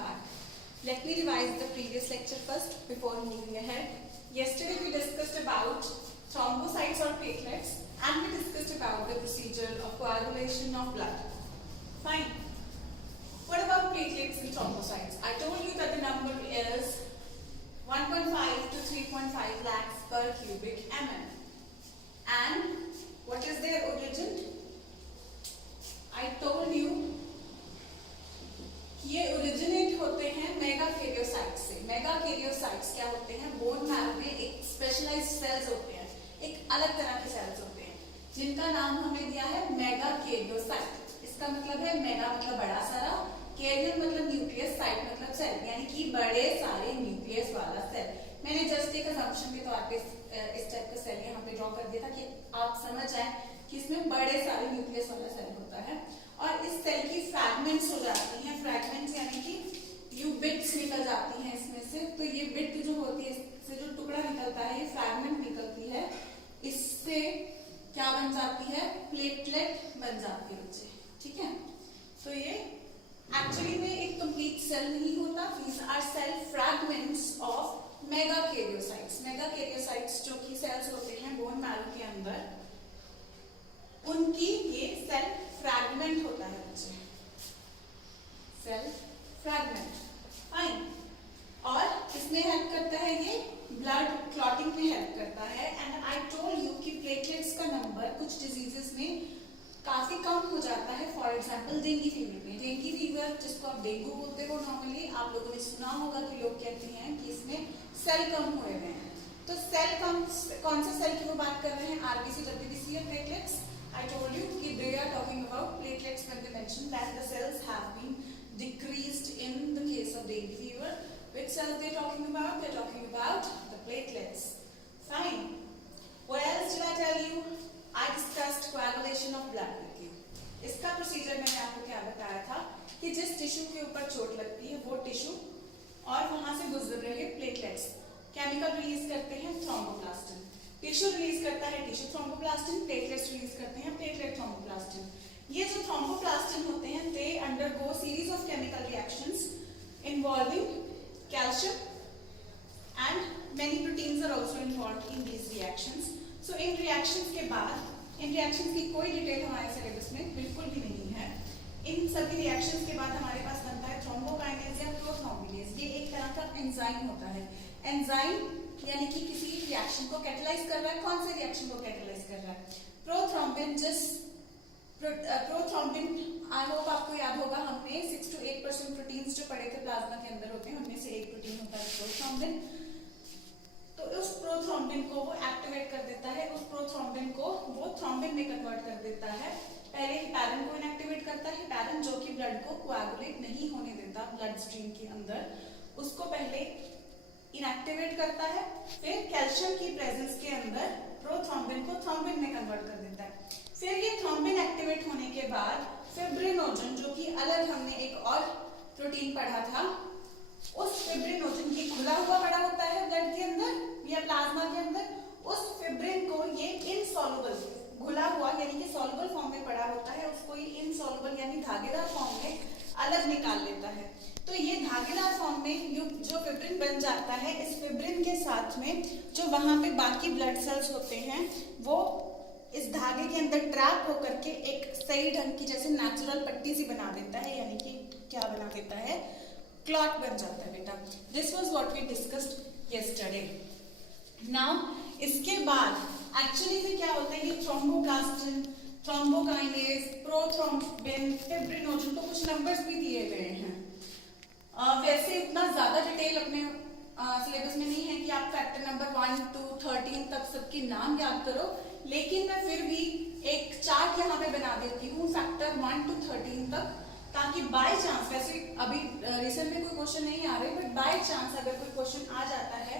back. Let me revise the previous lecture first before moving ahead. Yesterday we discussed about thrombocytes or platelets and we discussed about the procedure of coagulation of blood. Fine. What about platelets and thrombocytes? I told you that the number is 1.5 to 3.5 lakhs per cubic mm. And what is their origin? I told you ये originate होते हैं मेगाकैरियोसाइट्स से. मेगाकैरियोसाइट्स क्या होते हैं? Bone marrow में एक specialised sales होते हैं, एक अलग तरह के सेल्स होते हैं जिनका नाम हमने दिया है मेगाकैरियोसाइट. इसका मतलब है मेगा मतलब बड़ा सारा, कैरियर मतलब न्यूक्लियस, साइट मतलब सेल, यानी कि बड़े सारे न्यूक्लियस वाला सेल. मैंने जस्ट एक असम्पशन के तौर पे इस टाइप का सेल यहाँ पे ड्रॉ कर दिया था कि आप समझ जाए कि इसमें बड़े सारे न्यूक्लियस वाला सेल होता है और इस सेल की फ्रैगमेंट्स हो जाती हैं. फ्रैगमेंट्स यानी कि यू बिट्स निकल जाती हैं इसमें से. तो ये बिट जो होती है, इससे जो टुकड़ा निकलता है, ये फ्रैगमेंट निकलती है, इससे क्या बन जाती है? प्लेटलेट बन जाती है बच्चे. ठीक है, तो ये एक्चुअली में एक कंप्लीट सेल नहीं होता. These are cell fragments of megakaryocytes. Megakaryocytes जो कि सेल्स होते हैं बोन मैरो के अंदर, उनकी ये सेल फ्रैगमेंट होता है बच्चे. Cell fragment. फाइन. और इसमें हेल्प करता है, ये ब्लड क्लॉटिंग में हेल्प करता है. एंड आई टोल्ड यू कि प्लेटलेट्स का नंबर कुछ डिजीजेस में काफी कम हो जाता है. फॉर एग्जांपल डेंगू फीवर में. डेंगू फीवर जिसको आप डेंगू बोलते हो, नॉर्मली आप लोगों ने सुना होगा कि लोग कहते हैं कि इसमें सेल कम हुए हुए हैं. तो सेल कम, कौन से सेल की वो बात कर रहे हैं? आरबीसी, डब्ल्यूबीसी या प्लेटलेट्स? I told you कि they are talking about platelets when they mention that the cells have been decreased in the case of dengue fever. Which cells they are talking about? They are talking about the platelets. Fine. What else did I tell you? I discussed coagulation of blood with you. इसका procedure मैंने आपको क्या बताया था कि जिस tissue के ऊपर चोट लगती है वो टिश्यू और वहां से गुजर रहे प्लेटलेट्स केमिकल रिलीज करते हैं थ्रोम्बोप्लास्टिन. टिश्यू रिलीज करता है टिश्यू थ्रोम्बोप्लास्टिन, प्लेटलेट्स रिलीज करते हैं प्लेटलेट थ्रोम्बोप्लास्टिन. ये जो थ्रोम्बोप्लास्टिन होते हैं they undergo series of chemical reactions involving calcium and many proteins are also involved in these reactions. So इन रिएक्शंस के बाद, इन रिएक्शंस की कोई डिटेल हमारे सिलेबस में बिल्कुल भी नहीं है. इन सभी रिएक्शंस के बाद हमारे पास बनता है थ्रोम्बोकाइनेज या प्रोथ्रोम्बिनेज. ये एक तरह का एंजाइम होता है. एंजाइम यानी कि किसी रिएक्शन को कैटलाइज कर रहा है. कौन से रिएक्शन को कैटलाइज कर रहा है? प्रोथ्रोम्बिन. प्रोथ्रोम्बिन आई होप आपको याद होगा, हमने 6 to 8% प्रोटीन्स जो पढ़े थे प्लाज्मा के अंदर होते हैं, उनमें से एक प्रोटीन होता है प्रोथ्रोम्बिन. तो उस प्रोथ्रोम्बिन को वो एक्टिवेट कर देता है. उस प्रोथ्रोम्बिन को वो थ्रोम्बिन में कन्वर्ट कर देता है. पहले हिपैरिन को इनएक्टिवेट करता है. हिपैरिन जो कि ब्लड को कोएगुलेट नहीं होने देता ब्लड स्ट्रीम के अंदर, उसको पहले इनएक्टिवेट करता है. फिर कैल्शियम की प्रेजेंस के अंदर प्रोथ्रोम्बिन को थ्रोम्बिन में कन्वर्ट कर देता है. फिर ये थ्रोम्बिन एक्टिवेट होने के बाद फिब्रिनोजन, जो कि अलग हमने एक और प्रोटीन पढ़ा था, उस फिब्रिनोजन ये खुला हुआ पड़ा होता है ब्लड के अंदर या प्लाज्मा के अंदर. उस फिब्रिन को ये इनसॉल्युबल, घुला हुआ यानी कि सॉल्युबल फॉर्म में पड़ा होता है, उसको ये इनसॉल्युबल यानी धागेदार फॉर्म में अलग निकाल लेता है. तो ये धागेदार फॉर्म में जो फिब्रिन बन जाता है, इस फिब्रिन के साथ में जो वहां पे बाकी ब्लड सेल्स होते हैं वो इस धागे के अंदर ट्रैप होकर के एक सही ढंग की जैसे नेचुरल पट्टी सी बना देता है, यानी कि क्या बना देता है? क्लॉट बन जाता है बेटा. This was what we discussed yesterday. Now इसके बाद एक्चुअली में क्या होता है? ये थ्रोम्बोप्लास्टिन, थ्रोम्बोकाइनेज, प्रोथ्रोम्बिन, फिब्रिनोजन को कुछ नंबर्स भी दिए गए हैं. वैसे इतना ज्यादा डिटेल अपने सिलेबस में नहीं है कि आप फैक्टर नंबर 1 to 13 तक सबके नाम याद करो, लेकिन मैं फिर भी एक चार्ट यहाँ पे बना देती हूँ फैक्टर 1 to 13 तक, ताकि बाय चांस, वैसे अभी रिसेंट में कोई क्वेश्चन नहीं आ रहे, बट बाय चांस अगर कोई क्वेश्चन आ जाता है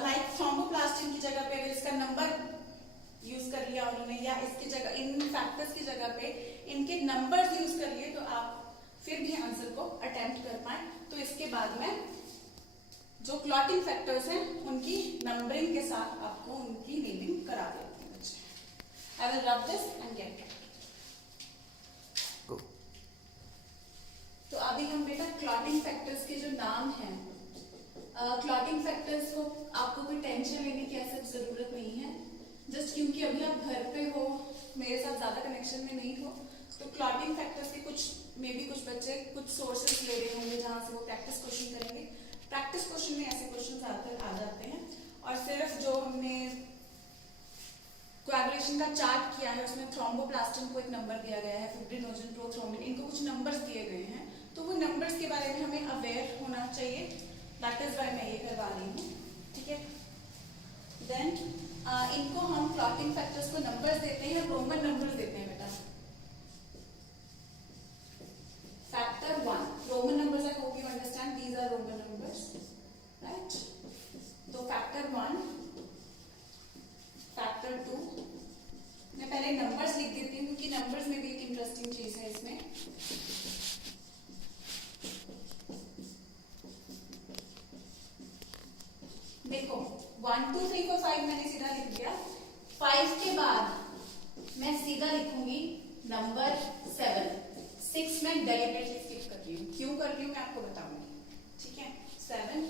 लाइक थ्रोम्बोप्लास्टिन की जगह पे अगर इसका नंबर यूज कर लिया उन्होंने, या इसकी जगह इन फैक्टर्स की जगह पे इनके नंबर्स यूज कर लिए, तो आप फिर भी आंसर को अटेम्प्ट कर पाए. तो इसके बाद में जो क्लॉटिंग फैक्टर्स हैं उनकी नंबरिंग के साथ आपको उनकी नेमिंग करा देती हूँ. I will rub this and get. तो अभी हम बेटा क्लॉटिंग फैक्टर्स के जो नाम हैं, क्लॉटिंग फैक्टर्स को आपको कोई टेंशन लेने की ऐसा जरूरत नहीं है। जस्ट क्योंकि अभी आप घर पे हो, मेरे साथ ज्यादा कनेक्शन में नहीं हो, तो क्लॉटिंग फैक्टर्स के कुछ बच्चे कुछ सोर्सेस ले रहे होंगे जहां से वो प्रैक्टिस क्वेश्चन करेंगे। प्रैक्टिस क्वेश्चन में ऐसे क्वेश्चन आ जाते हैं, और सिर्फ जो हमने कोएगुलेशन का चार्ट किया है उसमें थ्रोम्बोप्लास्टिन को एक नंबर दिया गया है, फिब्रिनोजन, प्रोथ्रोम्बिन, इनको कुछ नंबर्स दिए गए हैं, तो वो नंबर्स के बारे में हमें अवेयर होना चाहिए। दैट इज व्हाई मैं ये करवा रही हूँ, ठीक है। देन इनको हम क्लॉटिंग फैक्टर्स को नंबर्स देते हैं, रोमन नंबर्स देते हैं बेटा। Factor 1 Roman numbers, I hope you understand, these are Roman numbers, right. तो फैक्टर 1, फैक्टर 2, मैं पहले नंबर्स लिख देती हूँ क्योंकि नंबर्स में भी एक इंटरेस्टिंग चीज है इसमें। देखो 1 2 3 4 5 मैंने सीधा लिख दिया, 5 के बाद मैं सीधा लिखूंगी नंबर 7, 6 मैं डेलिबरेटली स्किप कर रही हूँ, क्यों कर रही हूँ मैं आपको बताऊंगी, ठीक है। 7,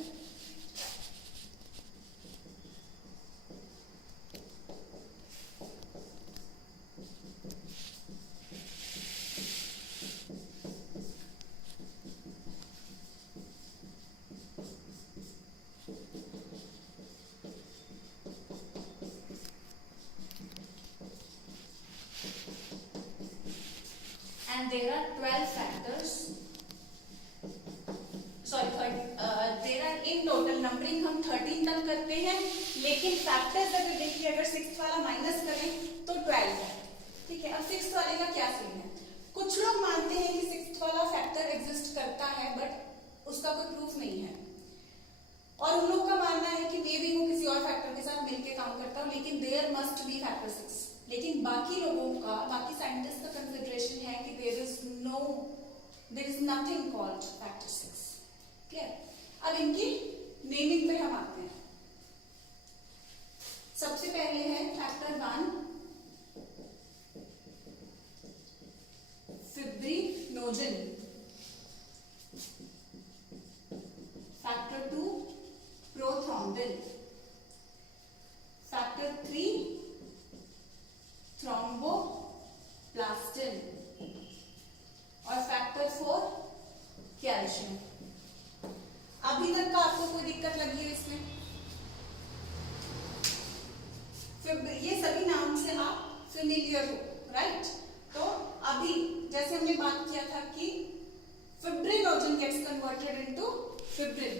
and there are 12 factors, there are in total numbering हम 13 तक करते हैं, लेकिन फैक्टर्स अगर देखिए, अगर 6th वाला माइनस करें तो 12 है, ठीक है। अब 6th वाले का क्या सीन है, कुछ लोग मानते हैं कि 6th वाला फैक्टर एग्जिस्ट करता है बट उसका कोई प्रूफ नहीं है, और उन लोग का मानना है कि मे बी वो किसी और फैक्टर के साथ मिलकर काम करता हो, लेकिन देयर मस्ट बी फैक्टर 6। लेकिन बाकी लोगों का, बाकी साइंटिस्ट का कंसिडरेशन है कि there is nothing called factor 6, clear. अब इनकी नेमिंग पे हम आते हैं। सबसे पहले है factor 1 fibrinogen, factor 2 prothrombin, factor 3 thromboplastin, और फैक्टर 4 कैल्शियम। अभी तक का आपको कोई दिक्कत लगी है इसमें? ये सभी नाम से आप फेमिलियर हो, राइट। तो अभी जैसे हमने बात किया था कि fibrinogen gets converted into fibrin,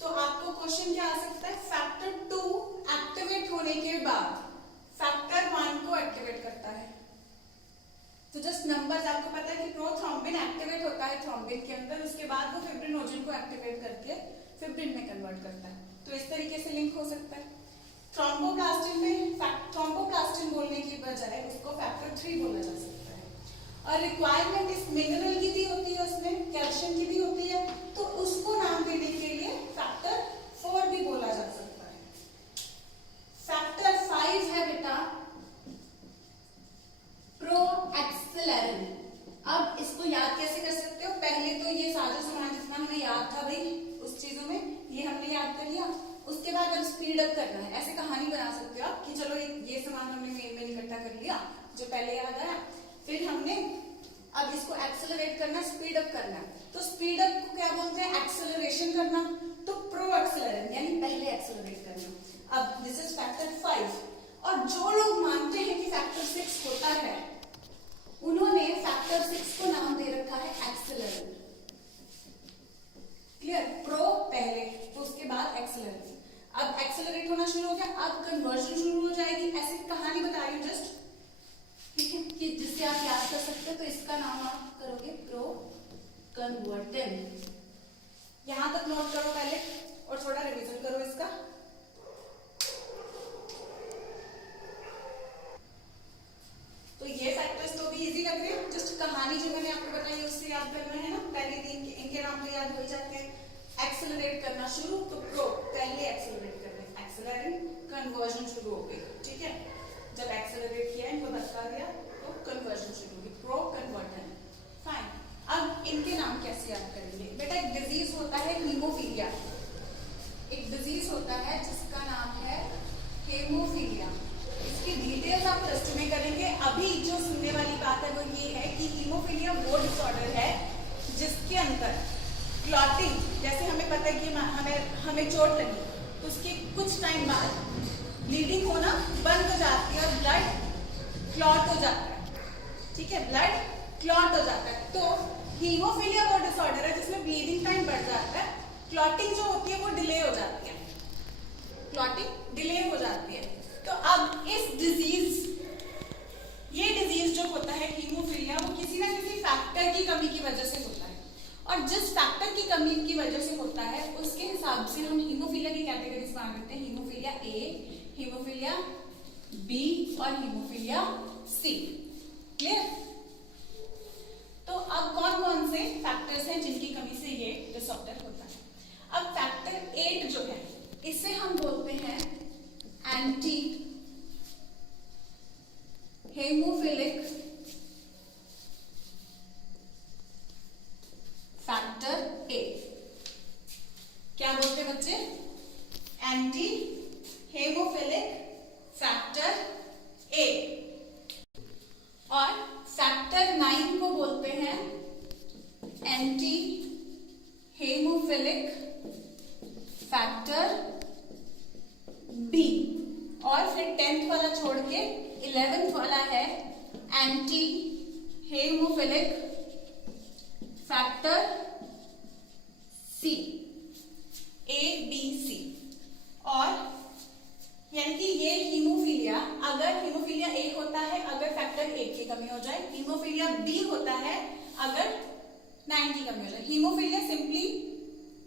तो आपको क्वेश्चन क्या आ सकता है, फैक्टर 2 एक्टिवेट होने के बाद फैक्टर 1 को एक्टिवेट करता है। तो जस्ट नंबर्स, आपको पता है कि प्रोथ्रोम्बिन एक्टिवेट होता है थ्रोम्बिन के अंदर, उसके बाद वो फिब्रिनोजन को एक्टिवेट करके फिब्रिन में कन्वर्ट करता है। तो इस तरीके से लिंक हो सकता है। थ्रोम्बोप्लास्टिन में थ्रोम्बोप्लास्टिन बोलने की बजाय उसको फैक्टर 3 बोला जा सकता है। और रिक्वायरमेंट इस मिनरल की भी होती है, उसमें कैल्शियम की भी होती है, तो उसको नाम देने के लिए फैक्टर 4 भी बोला जा सकता है। फैक्टर 5 है बेटा प्रोएक्सेलेरिन। अब इसको याद कैसे कर सकते हो, पहले तो ये साजो सामान जितना हमें याद था भाई उस चीजों में, ये हमने याद कर लिया। उसके बाद अब स्पीड अप करना है, ऐसे कहानी बना सकते हो आप कि चलो ये सामान हमने मेन में इकट्ठा कर लिया जो पहले याद आया, फिर हमने अब इसको एक्सेलरेट करना, स्पीड अप करना। तो स्पीड अप को क्या बोलते हैं, एक्सेलरेशन करना। तो प्रोएक्सेलेरिन यानी पहले एक्सेलरेट करना। अब दिस इज फैक्टर 5। और जो लोग मानते हैं कि फैक्टर 6 होता है, उन्होंने फैक्टर 6 को नाम दे रखा है एक्सेलरेट। क्लियर, प्रो पहले तो उसके बाद एक्सेलरेट। अब एक्सेलरेट होना शुरू हो गया, अब कन्वर्जन शुरू हो जाएगी। ऐसी कहानी बता रही हूं जस्ट, ठीक है, कि जिससे आप याद कर सकते हो। तो इसका नाम आप करोगे प्रो कन्वर्टेन। यहां तक नोट करो पहले और थोड़ा रिवीजन करो इसका। तो ये फैक्टर्स तो भी इजी लग रहे हैं, जस्ट कहानी जो मैंने आपको बताई उससे याद करना है ना। पहले दिन इनके नाम तो याद हो ही जाते हैं। एक्सेलरेट करना शुरू, तो प्रो पहले एक्सेलरेट करना, एक्सेलरेटिंग कन्वर्जन शुरू हो गई, ठीक है। जब एक्सेलरेट किया, इनको धक्का दिया तो कन्वर्जन शुरू होगी, प्रो कन्वर्टन। फाइन, अब इनके नाम कैसे याद करें। हेमोफीलिया, एक डिजीज होता है जिसका नाम है हेमोफीलिया। इसकी डिटेल्स आप प्लस 2 में करेंगे। अभी जो सुनने वाली बात है वो ये है कि हीमोफीलिया वो डिसऑर्डर है जिसके अंदर क्लॉटिंग, जैसे हमें पता है कि हमें चोट लगी तो उसके कुछ टाइम बाद ब्लीडिंग होना बंद हो जाती है और ब्लड क्लॉट हो जाता है। ठीक है, ब्लड क्लॉट हो जाता है। तो हीमोफीलिया वो डिसऑर्डर है जिसमें ब्लीडिंग टाइम बढ़ जाता है, क्लॉटिंग जो होती है वो डिले हो जाती है, क्लॉटिंग डिले हो जाती है। तो अब ये डिजीज जो होता है हीमोफीलिया, वो किसी ना किसी फैक्टर की कमी की वजह से होता है, और जिस फैक्टर की कमी की वजह से होता है उसके हिसाब से हम हीमोफीलिया की कैटेगरीज बांट देते हैं। हीमोफीलिया ए, हीमोफीलिया बी और हीमोफीलिया सी। क्लियर? तो अब कौन कौन से फैक्टर्स हैं जिनकी कमी से ये डिसऑर्डर होता है? अब फैक्टर 8 जो है इसे हम बोलते हैं एंटी हेमोफिलिक फैक्टर ए। क्या बोलते हैं बच्चे? एंटी हेमोफिलिक फैक्टर ए। और फैक्टर 9 को बोलते हैं एंटी हेमोफिलिक फैक्टर बी। और फिर 10th वाला छोड़ के 11th वाला है anti haemophilic factor C, A B C. और यानी कि ये हीमोफीलिया, अगर हीमोफीलिया ए होता है अगर फैक्टर 8 की कमी हो जाए, हीमोफीलिया बी होता है अगर 9 की कमी हो जाए। हीमोफीलिया सिंपली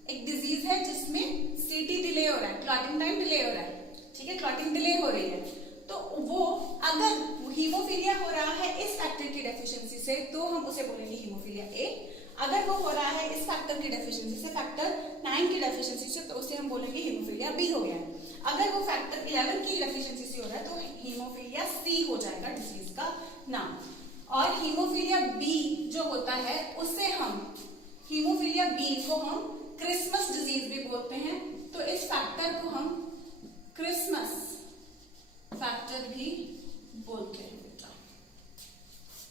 एक डिजीज है जिसमें सीटी डिले हो रहा है, क्लॉटिंग टाइम डिले हो रहा है। ठीक है, क्लॉटिंग डिले हो रही है। तो वो अगर हीमोफीलिया हो रहा है इस फैक्टर की डेफिशिएंसी से तो हम उसे बोलेंगे हीमोफीलिया ए। अगर वो हो रहा है इस फैक्टर की डेफिशिएंसी से, फैक्टर 9 की डेफिशिएंसी से, तो उसे हम बोलेंगे हीमोफीलिया बी हो गया। अगर वो फैक्टर 11 की डेफिशिएंसी से हो रहा है तो हीमोफीलिया सी हो जाएगा डिजीज का नाम। और हीमोफीलिया बी जो होता है उससे हम, हीमोफीलिया बी को हम क्रिसमस डिजीज भी बोलते हैं। तो इस फैक्टर को हम क्रिसमस फैक्टर भी बोलते हैं बेटा।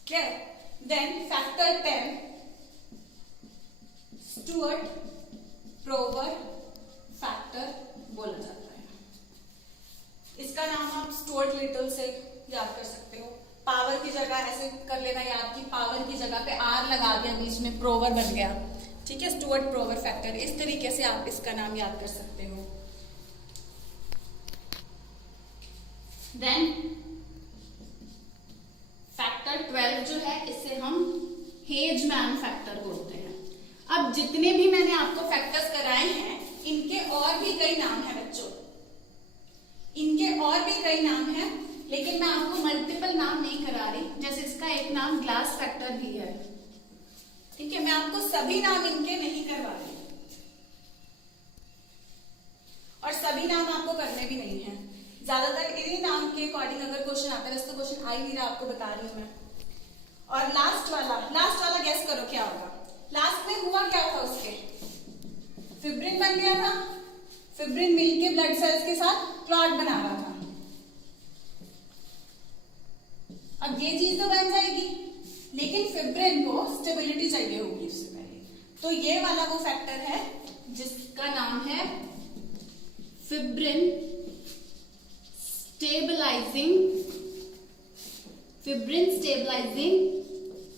Clear? Then factor 10 Stuart Prower factor बोला जाता है। इसका नाम आप स्टुअर्ट लिटल से याद कर सकते हो। पावर की जगह ऐसे कर लेना याद कि पावर की जगह पे आर लगा दिया, बीच में प्रोवर बन गया। ठीक है, स्टुअर्ट प्रोवर फैक्टर, इस तरीके से आप इसका नाम याद कर सकते हो। देन फैक्टर 12 जो है इसे हम हेजमैन फैक्टर बोलते हैं। अब जितने भी मैंने आपको फैक्टर्स कराए हैं इनके और भी कई नाम हैं बच्चों, इनके और भी कई नाम हैं, लेकिन मैं आपको मल्टीपल नाम नहीं करा रही। जैसे इसका एक नाम ग्लास फैक्टर भी है। ठीक है, मैं आपको सभी नाम इनके नहीं करवा रही और सभी नाम आपको करने भी नहीं है। ज्यादातर इन्हीं नाम के अकॉर्डिंग अगर क्वेश्चन आता है, वैसे तो क्वेश्चन आ ही नहीं रहा, आपको बता रही हूं मैं। और लास्ट वाला गेस करो क्या होगा? लास्ट में हुआ क्या था उसके? फिब्रिन बन गया था, फिब्रिन मिलके ब्लड सेल्स के साथ क्लॉट बना रहा था। अब ये चीज तो बन जाएगी, लेकिन फिब्रिन को स्टेबिलिटी चाहिए होगी उससे पहले। तो ये वाला वो फैक्टर है जिसका नाम है फिब्रिन स्टेबलाइजिंग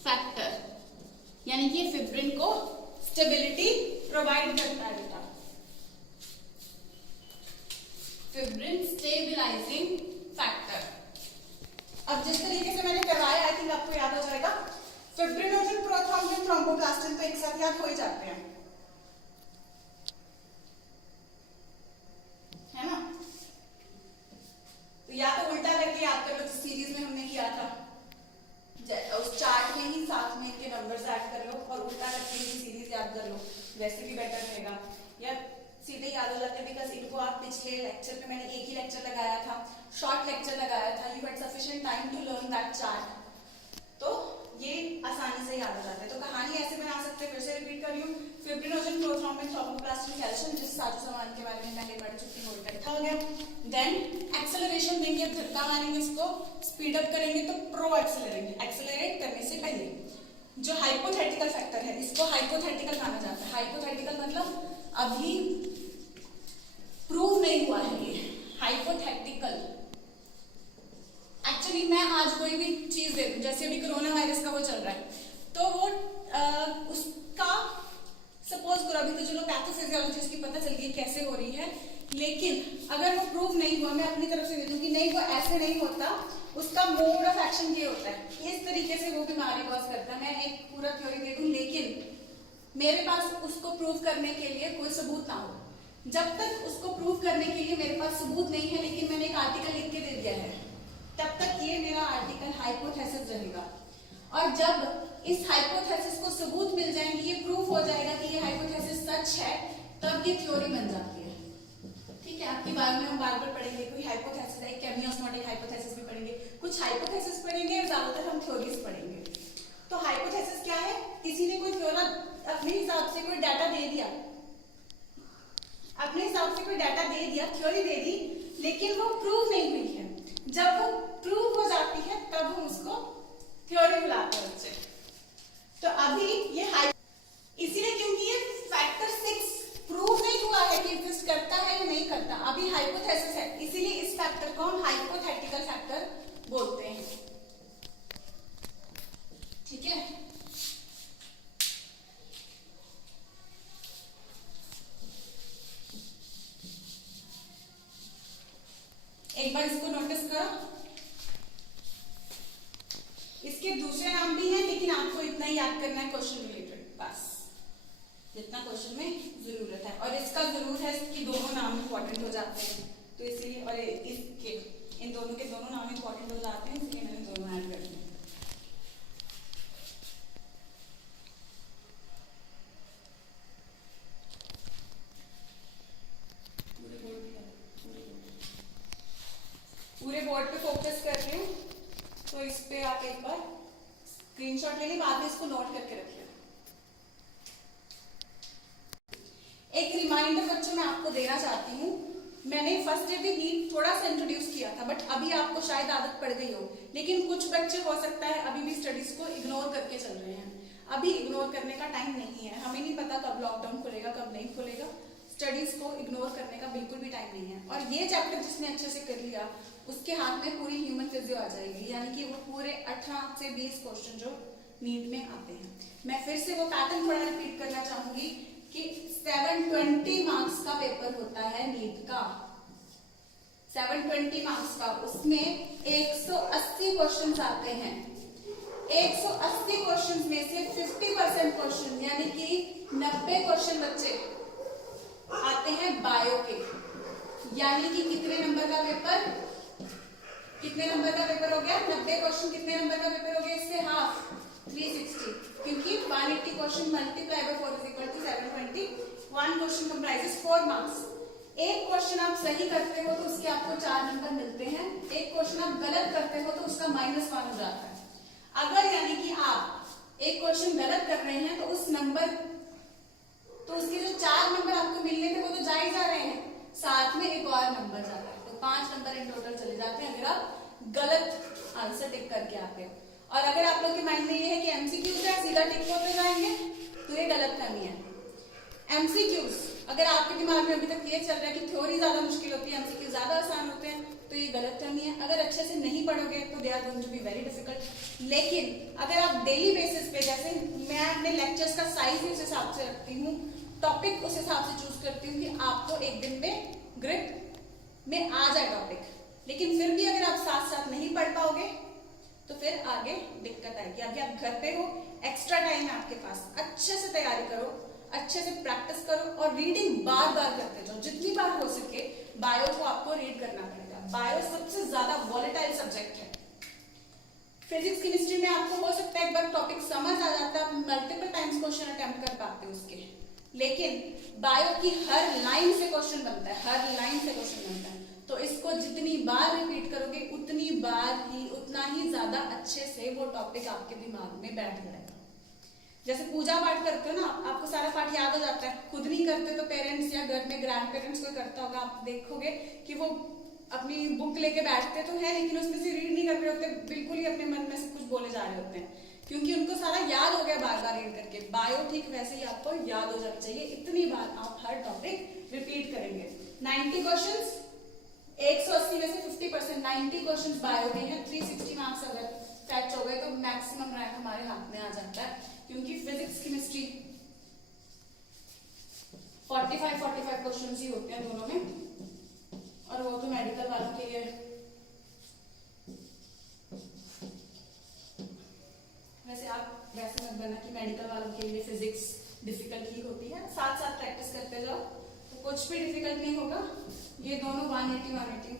फैक्टर, यानी कि फिब्रिन को स्टेबिलिटी प्रोवाइड करता है बेटा। Fibrin stabilising factor. अब जिस तरीके से मैंने करवाया आई थिंक आपको याद हो जाएगा। फिब्रिनोजन, प्रोथ्रोम्बिन, थ्रोम्बोप्लास्टिन तो एक साथ याद हो ही जाते हैं, है ना? तो या तो उल्टा करके याद कर लो जिस सीरीज में हमने किया था, उस चार्ट में ही साथ में इनके नंबर्स ऐड कर लो और उल्टा करके इनकी सीरीज याद कर लो, वैसे भी बेटर रहेगा। या सीधे याद हो जाते हैं बिकॉज इनको आप पिछले लेक्चर पे, मैंने एक ही लेक्चर लगाया था, शॉर्ट लेक्चर लगाया था, you had sufficient time to learn that chart. तो ये आसानी से याद आ जाता है। तो कहानी ऐसे बना सकते हैं, फिर से रिपीट कर रही हूँ। फिब्रिनोजन, प्रोथ्रोम्बिन, थ्रोम्बोप्लास्टिन, कैल्शियम, जिस साजो सामान के बारे में पहले पढ़ चुकी हूँ, इकट्ठा हो गया। देन एक्सेलरेशन देंगे, धक्का मारेंगे, इसको स्पीड अप करेंगे, तो प्रो एक्सेलरेट, एक्सेलरेट करने से पहले। जो हाइपोथेटिकल फैक्टर है, इसको हाइपोथेटिकल माना जाता है। हाइपोथेटिकल मतलब अभी प्रूव नहीं हुआ है, ये हाइपोथेटिकल। एक्चुअली मैं आज कोई भी चीज दे दूं, जैसे अभी कोरोना वायरस का वो चल रहा है, तो वो उसका सपोज करो, अभी तो चलो पैथोफिजियोलॉजी उसकी पता चल गई कैसे हो रही है, लेकिन अगर वो प्रूव नहीं हुआ, मैं अपनी तरफ से दे दूं कि नहीं वो ऐसे नहीं होता, उसका मोड ऑफ एक्शन ये होता है, इस तरीके से वो बीमारी कॉज करता है, मैं एक पूरा थ्योरी दे दूं, लेकिन मेरे पास उसको प्रूव करने के लिए कोई सबूत ना हो। जब तक उसको प्रूव करने के लिए मेरे पास सबूत नहीं है, लेकिन मैंने एक आर्टिकल लिख के दे दिया है, तब तक ये मेरा आर्टिकल हाइपोथेसिस रहेगा। और जब इस हाइपोथेसिस को सबूत मिल जाएंगे, ये प्रूफ हो जाएगा कि ये हाइपोथेसिस सच है, तब ये थ्योरी बन जाती है। ठीक है, आपकी बार में हम बार बार पढ़ेंगे, कोई हाइपोथेसिस है, केमियोस्मोटिक हाइपोथेसिस भी पढ़ेंगे, कुछ हाइपोथेसिस पढ़ेंगे और ज्यादातर हम थ्योरीज पढ़ेंगे। तो हाइपोथेसिस क्या है? किसी ने कोई थ्योरा अपने हिसाब से कोई डाटा दे दिया, अपने हिसाब से कोई डाटा दे दिया, थ्योरी दे दी, लेकिन वो प्रूव नहीं हुई है। जब वो प्रूव हो जाती है तब हम उसको थ्योरी बुलाते हैं बच्चे। तो अभी ये इसीलिए क्योंकि ये फैक्टर 6 प्रूव नहीं हुआ है कि एग्जिस्ट करता है या नहीं करता, अभी हाइपोथेसिस है, इसीलिए इस फैक्टर को हम हाइपोथेटिकल फैक्टर बोलते हैं। ठीक है, एक बार इसको नोटिस करो। इसके दूसरे नाम भी हैं, लेकिन आपको इतना ही याद करना है क्वेश्चन रिलेटेड, बस जितना क्वेश्चन में जरूरत है। और इसका जरूर है कि दोनों नाम इंपॉर्टेंट हो जाते हैं, तो इसलिए, और इसके इन दोनों के दोनों नाम इंपॉर्टेंट हो जाते हैं, इसलिए मैंने दोनों ऐड कर दिए। पूरे बोर्ड पे फोकस कर रही हूँ, तो इस पे आप एक बार स्क्रीनशॉट ले ली, बाद में इसको नोट करके रखिए। एक रिमाइंडर बच्चों मैं आपको देना चाहती हूँ, मैंने फर्स्ट डे भी हीट थोड़ा सा इंट्रोड्यूस किया था, बट अभी आपको शायद आदत पड़ गई हो, लेकिन कुछ बच्चे हो सकता है अभी भी स्टडीज को इग्नोर करके चल रहे हैं। अभी इग्नोर करने का टाइम नहीं है, हमें नहीं पता कब लॉकडाउन खुलेगा कब नहीं खुलेगा, स्टडीज को इग्नोर करने का बिल्कुल भी टाइम नहीं है। और ये चैप्टर जिसने अच्छे से कर लिया, उसके हाथ में पूरी ह्यूमन फिजियो आ जाएगी, यानी कि वो पूरे 18 से 20 क्वेश्चन जो नीट में आते हैं। मैं फिर से वो पैटर्न थोड़ा रिपीट करना चाहूंगी कि 720 मार्क्स का पेपर होता है नीट का, 720 मार्क्स का, उसमें 180 क्वेश्चन आते हैं। 180 क्वेश्चन में से 50% क्वेश्चन यानी कि 90 क्वेश्चन बच्चे आते हैं बायो के, यानी कि कितने नंबर का पेपर, कितने नंबर का पेपर हो गया? 90 क्वेश्चन कितने नंबर का पेपर हो गया? इससे हाफ 360, क्योंकि 180 question multiply by 4 is equal to 720, 1 question comprises 4 marks. एक क्वेश्चन आप सही करते हो तो उसके आपको 4 नंबर मिलते हैं, एक क्वेश्चन आप गलत करते हो तो उसका -1 हो जाता है। अगर यानी कि आप एक क्वेश्चन गलत कर रहे हैं तो उस नंबर, तो उसके जो 4 नंबर आपको मिलने थे वो तो जा ही जा रहे हैं, साथ में एक और नंबर जाता है, तो 5 नंबर इन टोटल चले जाते हैं अगर आप गलत आंसर टिक करके आते हो। और अगर आप लोग के माइंड में ये है कि एमसीक्यूज है सीधा टिक होते जाएंगे, तो ये गलत फहमी है। एमसीक्यूज, अगर आपके दिमाग में अभी तक ये चल रहा है कि थ्योरी ज्यादा मुश्किल होती है, एमसीक्यू ज्यादा आसान होते हैं, तो ये गलत फहमी है। अगर अच्छे से नहीं पढ़ोगे तो they are going to be very difficult. लेकिन अगर आप डेली बेसिस पे, जैसे मैं अपने लेक्चर्स का साइज उस हिसाब से रखती हूँ, टॉपिक उस हिसाब से चूज करती हूँ कि आपको एक दिन में ग्रिप में आ जाए टॉपिक, लेकिन फिर भी अगर आप साथ साथ नहीं पढ़ पाओगे तो फिर आगे दिक्कत आएगी। अभी आप घर पे हो, एक्स्ट्रा टाइम है आपके पास, अच्छे से तैयारी करो, अच्छे से प्रैक्टिस करो और रीडिंग बार बार करते जाओ, जितनी बार हो सके। बायो को आपको रीड करना पड़ेगा, बायो सबसे ज्यादा वॉलेटाइल सब्जेक्ट है। फिजिक्स केमिस्ट्री में आपको हो सकता है एक बार टॉपिक समझ आ जाता है, आप मल्टीपल टाइम्स क्वेश्चन अटेम्प्ट कर पाते हो उसके, लेकिन बायो की हर लाइन से क्वेश्चन बनता है, हर लाइन से क्वेश्चन बनता है, तो इसको जितनी बार रिपीट करोगे उतनी बार ही उतना ही ज्यादा अच्छे से वो टॉपिक आपके दिमाग में बैठ जाएगा। जैसे पूजा पाठ करते हो ना, आपको सारा पाठ याद हो जाता है, खुद नहीं करते तो पेरेंट्स या घर में ग्रैंड पेरेंट्स कोई करता होगा, आप देखोगे कि वो अपनी बुक लेके बैठते तो है लेकिन उसमें से रीड नहीं कर रहे होते, बिल्कुल ही अपने मन में से कुछ बोले जा रहे होते हैं, क्योंकि उनको सारा याद हो गया बार बार रीड करके। बायो ठीक वैसे ही आपको याद हो जाना चाहिए, इतनी बार आप हर टॉपिक रिपीट करेंगे। 90 क्वेश्चंस, 180 में से 50% 90 क्वेश्चंस बायो के हैं। 360 मार्क्स अगर फैच हो गए तो मैक्सिमम रैंक हमारे हाथ में आ जाता है, क्योंकि फिजिक्स केमिस्ट्री 45 क्वेश्चंस ही होते हैं दोनों में, और वो तो मेडिकल वालों के लिए वैसे आप वैसे मत बनना कि मेडिकल वालों के लिए फिजिक्स डिफिकल्ट ही होती है, साथ साथ प्रैक्टिस करते जाओ तो कुछ भी डिफिकल्ट नहीं होगा। ये दोनों 180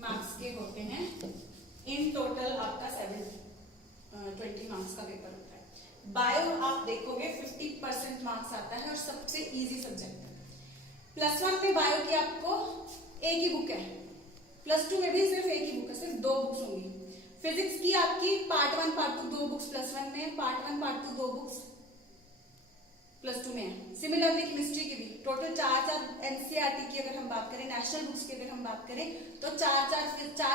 मार्क्स के होते हैं। इन टोटल आपका 720 मार्क्स का पेपर होता है। बायो आप देखोगे 50% मार्क्स आता है और सबसे इजी सब्जेक्ट है। +1 में बायो की आपको एक ही बुक है, +2 में भी सिर्फ एक ही बुक है, सिर्फ 2 बुक्स होंगी। फिजिक्स की आपकी पार्ट 1 पार्ट 2 2 बुक्स +1 में, पार्ट 1 पार्ट 2 2 बुक्स +2 में है। सिमिलरली केमिस्ट्री की भी टोटल 4 एनसीईआरटी की अगर हम बात करें, नेशनल बुक्स की अगर हम बात करें तो 4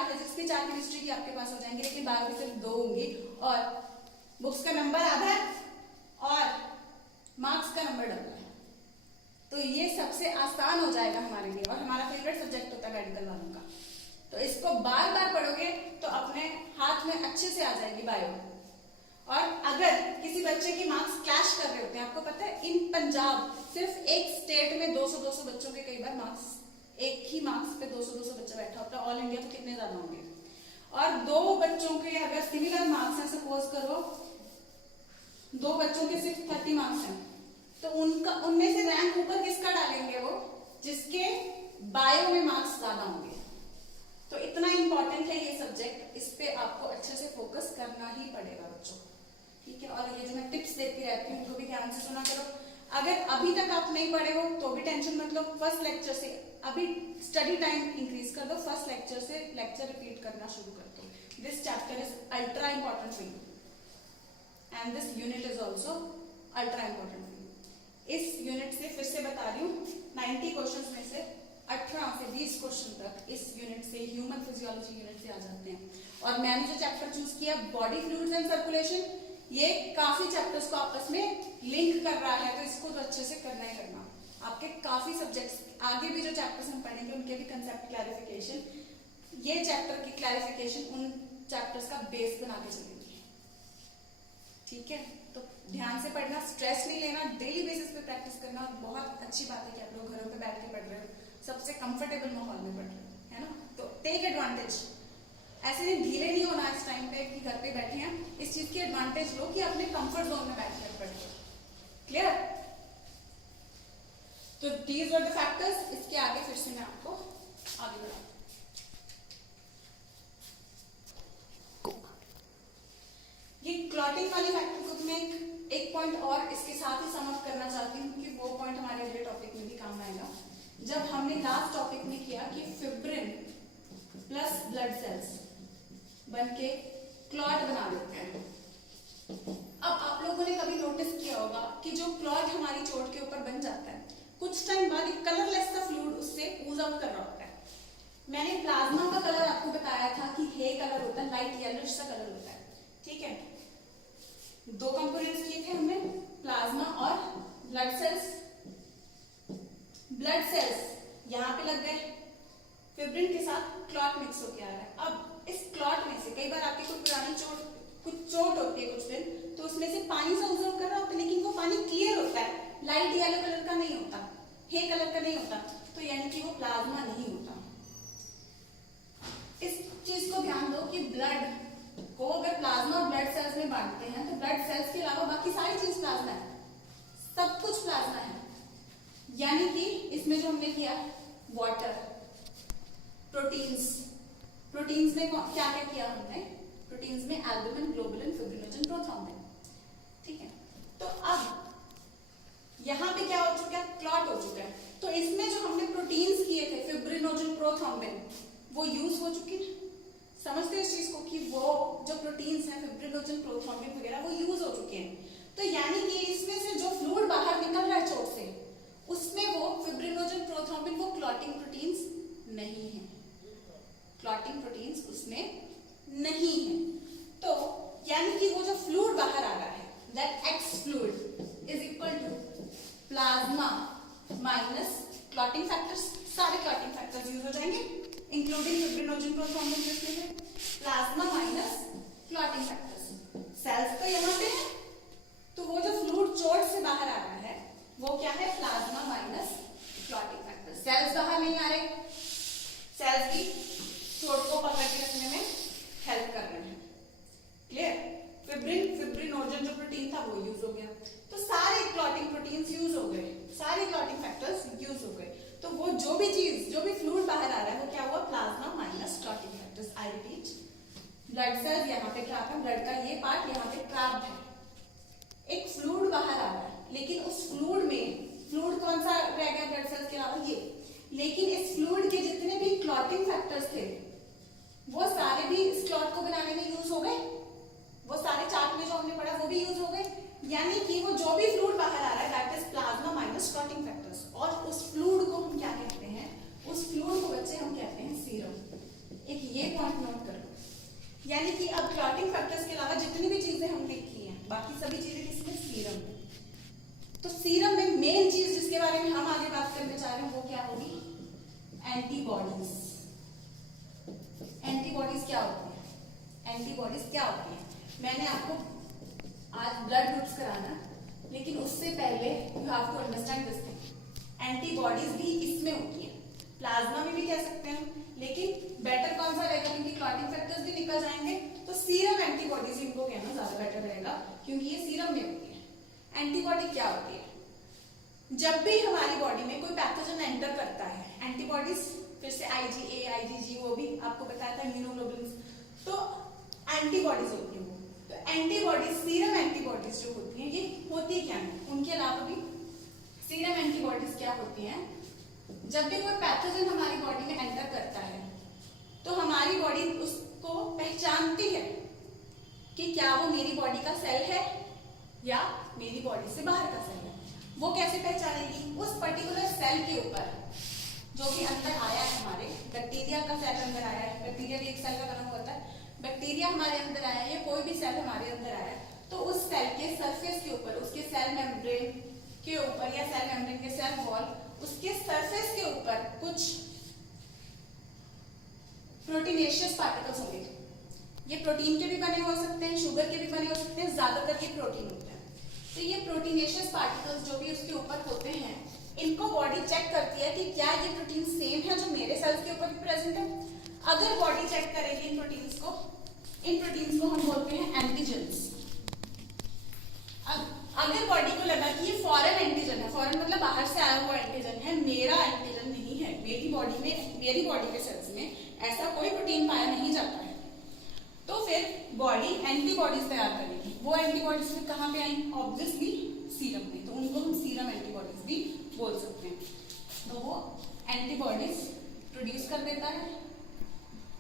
फिजिक्स की 4 केमिस्ट्री की आपके पास हो जाएंगे, लेकिन बायो की सिर्फ 2 होंगी, और बुक्स का नंबर आधा है और मार्क्स का नंबर डबल है। तो ये सबसे आसान हो जाएगा हमारे लिए, और हमारा फेवरेट सब्जेक्ट होता है मेडिकल वालों का। तो इसको बार बार पढ़ोगे तो अपने हाथ में अच्छे से आ जाएगी बायो। और अगर किसी बच्चे की मार्क्स क्लैश कर रहे होते हैं, आपको पता है इन पंजाब सिर्फ एक स्टेट में 200 बच्चों के कई बार मार्क्स, एक ही मार्क्स पे 200 बच्चा बैठा होता है, ऑल इंडिया तो कितने ज्यादा होंगे। और 2 बच्चों के अगर सिमिलर मार्क्स हैं, सपोज करो 2 बच्चों के सिर्फ 30 मार्क्स हैं, तो उनमें से रैंक ऊपर किसका डालेंगे, वो जिसके बायो में मार्क्स ज्यादा होंगे। तो इतना इंपॉर्टेंट है ये सब्जेक्ट, इस पे आपको अच्छे से फोकस करना ही पड़ेगा बच्चों, ठीक है। और ये जो मैं टिप्स देती रहती हूँ उनको भी ध्यान से सुना करो। अगर अभी तक आप नहीं पढ़े हो तो भी टेंशन मत लो, फर्स्ट लेक्चर से अभी स्टडी टाइम इंक्रीज कर दो, फर्स्ट लेक्चर से लेक्चर रिपीट करना शुरू कर दो। This chapter is ultra important for you and this unit is also ultra important for you. इस यूनिट से फिर से बता रही हूँ, 90 क्वेश्चन में से 18 से 20 क्वेश्चन तक इस यूनिट से, ह्यूमन फिजियोलॉजी यूनिट से आ जाते हैं। और मैंने जो चैप्टर चूज किया बॉडी फ्लूइड्स एंड सर्कुलेशन, ये काफी चैप्टर्स को आपस में लिंक कर रहा है, तो इसको तो अच्छे से करना ही करना। आपके काफी सब्जेक्ट्स आगे भी जो चैप्टर्स हम पढ़ेंगे उनके भी कंसेप्ट क्लैरिफिकेशन, ये चैप्टर की क्लैरिफिकेशन उन चैप्टर्स का बेस बना के चलेंगे, ठीक है। तो ध्यान से पढ़ना, स्ट्रेस नहीं लेना, डेली बेसिस पे प्रैक्टिस करना। और बहुत अच्छी बात है कि आप लोग घरों पे बैठ के पढ़ रहे हो, सबसे कंफर्टेबल माहौल में पढ़ रहे हो, है ना। तो टेक एडवांटेज, ऐसे नहीं ढीले नहीं होना इस टाइम पे कि घर पे बैठे हैं, इस चीज की एडवांटेज लो कि अपने कंफर्ट जोन में बैठ कर पढ़ लो। क्लियर? तो दीज वर द फैक्टर्स। इसके आगे फिर से मैं आपको आगे बढ़ाऊं। ये क्लॉटिंग वाली फैक्टर को मैं एक पॉइंट और इसके साथ ही सम अप करना चाहती हूँ कि वो पॉइंट हमारे अगले टॉपिक में भी काम आएगा। जब हमने लास्ट टॉपिक में किया कि फिब्रिन प्लस ब्लड सेल्स बनके क्लॉट बना देते हैं। अब आप लोगों ने कभी नोटिस किया होगा कि जो क्लॉट हमारी चोट के ऊपर बन जाता है, कुछ टाइम बाद एक कलरलेस सा फ्लूइड उससे ऊज आउट कर रहा होता है। मैंने प्लाज्मा का कलर आपको बताया था कि हे कलर होता है, लाइट येलोइश सा कलर होता है, ठीक है। 2 कंपोनेंट्स किए थे हमने, प्लाज्मा और ब्लड सेल्स। ब्लड सेल्स यहाँ पे लग गए, फिब्रिन के साथ क्लॉट मिक्स होके आ रहा है। अब इस क्लॉट में से कई बार आपकी कोई पुरानी कुछ चोट होती है कुछ दिन, तो उसमें से पानी सा ऑब्जर्व कर रहा होता है, लेकिन वो पानी क्लियर होता है, लाइट येलो कलर का नहीं होता, हे कलर का नहीं होता, तो यानी कि वो प्लाज्मा नहीं होता। इस चीज को ध्यान दो कि ब्लड को अगर प्लाज्मा और ब्लड सेल्स में बांटते हैं तो ब्लड सेल्स के अलावा बाकी सारी चीज प्लाज्मा है, सब कुछ प्लाज्मा है। यानी कि इसमें जो हमने किया वाटर, प्रोटीन्स में क्या क्या किया हमने, प्रोटीन्स में एल्बुमिन, ग्लोबुलिन, फिब्रिनोजन, प्रोथ्रोम्बिन, ठीक है। तो अब यहाँ पे क्या हो चुका है, क्लॉट हो चुका है। तो इसमें जो हमने प्रोटीन्स किए थे, फिब्रिन फिब्रिनोजन प्रोथ्रोम्बिन वो यूज हो चुकी है। समझते हैं इस चीज को कि वो जो प्रोटीन्स हैं फिब्रिनोजन प्रोथ्रोम्बिन वगैरह वो यूज हो चुके हैं। तो यानी कि इसमें से जो फ्लूइड बाहर निकल रहा है चोट से उसमें वो फिब्रिनोजन प्रोथ्रोम्बिन वो क्लॉटिंग प्रोटीन्स नहीं है, क्लॉटिंग प्रोटीन्स उसमें नहीं है। तो यानी कि वो जो फ्लूइड बाहर आ रहा है that X fluid is equal to plasma minus clotting factors, सारे क्लॉटिंग फैक्टर्स यूज हो जाएंगे इंक्लूडिंग फिब्रिनोजन प्रोथ्रोम्बिन जिसमें है plasma minus clotting factors. Cells तो यहाँ पे है तो वो जो फ्लूइड चोट से बाहर आ रहा है वो क्या है plasma minus clotting factors. Cells बाहर नहीं आ रहे, सेल्स भी चोट को पकड़ के रखने में हेल्प कर रहे हैं। क्लियर? फिब्रिनोजन जो प्रोटीन था वो यूज हो गया, तो सारे क्लॉटिंग प्रोटीन्स यूज हो गए, सारे क्लॉटिंग फैक्टर्स यूज हो गए। तो वो जो भी चीज जो भी फ्लूइड बाहर आ रहा है वो क्या हुआ plasma minus clotting factors. I repeat, blood cells यहाँ पे ट्रैप है, ब्लड का ये पार्ट यहाँ पे ट्रैप है, एक फ्लूइड बाहर आ रहा है लेकिन उस फ्लूइड में फ्लूइड कौन सा रह गया ब्लड सेल्स के अलावा ये, लेकिन इस फ्लूइड के जितने भी क्लॉटिंग फैक्टर्स थे वो सारे भी इस क्लॉट को बनाने में यूज हो गए, वो सारे चार्ट में जो हमने पढ़ा वो भी यूज हो गए। यानी कि वो जो भी फ्लूइड बाहर आ रहा है that is plasma minus clotting factors, और उस फ्लूइड को हम क्या कहते हैं, उस फ्लूइड को बच्चे हम कहते हैं सीरम। एक ये पॉइंट नोट करो, यानी कि अब क्लॉटिंग फैक्टर्स के अलावा जितनी भी चीजें हमने की हैं बाकी सभी चीजें किसमें सीरम में। तो सीरम में मेन चीज जिसके बारे में हम आगे बात करने चाह रहे हैं वो क्या होगी, एंटीबॉडीज। एंटीबॉडीज क्या होती है, एंटीबॉडीज क्या होती है, मैंने आपको आज ब्लड ग्रुप्स कराना, लेकिन उससे पहले you have to understand this thing. Antibodies भी इसमें होती है, प्लाज्मा में भी कह सकते हैं, लेकिन बेटर कौन सा रहेगा क्योंकि क्लॉटिंग फैक्टर्स भी निकल जाएंगे, तो सीरम एंटीबॉडीज इनको कहना ज्यादा बेटर रहेगा क्योंकि ये सीरम में होती है। एंटीबॉडी क्या होती है, जब भी हमारी बॉडी में कोई पैथोजन एंटर करता है, एंटीबॉडीज फिर से IgA IgG वो भी आपको बताया था इम्यूनोग्लोबुलिन्स, तो एंटीबॉडीज होती है वो। तो एंटीबॉडीज सीरम एंटीबॉडीज जो होती हैं ये होती क्या है, उनके अलावा भी सीरम एंटीबॉडीज क्या होती हैं, जब भी कोई पैथोजन हमारी बॉडी में एंटर करता है तो हमारी बॉडी उसको पहचानती है कि क्या वो मेरी बॉडी का सेल है या मेरी बॉडी से बाहर का सेल है। वो कैसे पहचानेगी, उस पर्टिकुलर सेल के ऊपर जो भी अंदर आया है, हमारे बैक्टीरिया का सेल अंदर आया है, बैक्टीरिया भी एक सेल का बना होता है, बैक्टीरिया हमारे अंदर आया है या कोई भी सेल हमारे अंदर आया है, तो उस सेल के सरफेस के ऊपर, उसके सेल मेम्ब्रेन के ऊपर या सेल मेम्ब्रेन के सेल वॉल, उसके सरफेस के ऊपर कुछ प्रोटीनेशियस पार्टिकल्स होंगे। ये प्रोटीन के भी बने हो सकते हैं, शुगर के भी बने हो सकते हैं, ज्यादातर ये प्रोटीन होते हैं। तो ये प्रोटीनेशियस पार्टिकल्स जो भी उसके ऊपर होते हैं, इनको बॉडी चेक करती है कि क्या ये प्रोटीन सेम है जो मेरे सेल्स के ऊपर भी प्रेजेंट है। अगर बॉडी चेक करेगी इन प्रोटीन्स को हम बोलते हैं एंटीजेंस। अगर बॉडी को लगा कि ये फॉरेन एंटीजन है, फॉरेन मतलब बाहर से आया हुआ एंटीजन है, मेरा एंटीजन नहीं है, मेरी बॉडी के सेल्स में ऐसा कोई प्रोटीन पाया नहीं जाता है, तो फिर बॉडी एंटीबॉडीज तैयार करेगी। वो एंटीबॉडीज फिर कहाँ पे आई, ऑब्वियसली सीरम में, तो उनको हम सीरम एंटीबॉडीज भी बोल सकते हैं। तो वो एंटीबॉडीज प्रोड्यूस कर देता है,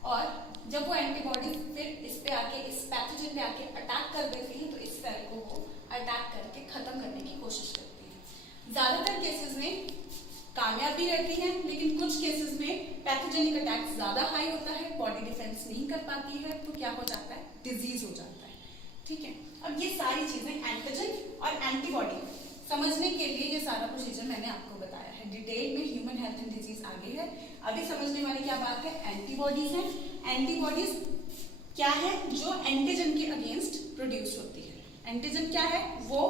और जब वो एंटीबॉडीज फिर इस पे आके, इस पैथोजन पे आके अटैक कर देती है, तो इस सेल को वो अटैक करके खत्म करने की कोशिश करती है। ज्यादातर केसेस में कामयाब भी रहती है, लेकिन कुछ केसेस में पैथोजेनिक अटैक ज्यादा हाई होता है, बॉडी डिफेंस नहीं कर पाती है, तो क्या हो जाता है, डिजीज हो जाता है। ठीक है, अब ये सारी चीजें एंटीजन और एंटीबॉडी समझने के लिए ये सारा प्रोसीजर मैंने आपको बताया है। डिटेल में ह्यूमन हेल्थ एंड डिजीज आगे है, अभी समझने वाली क्या बात है, एंटीबॉडीज है। एंटीबॉडीज क्या है, जो एंटीजन के अगेंस्ट प्रोड्यूस होती है। एंटीजन क्या है, वो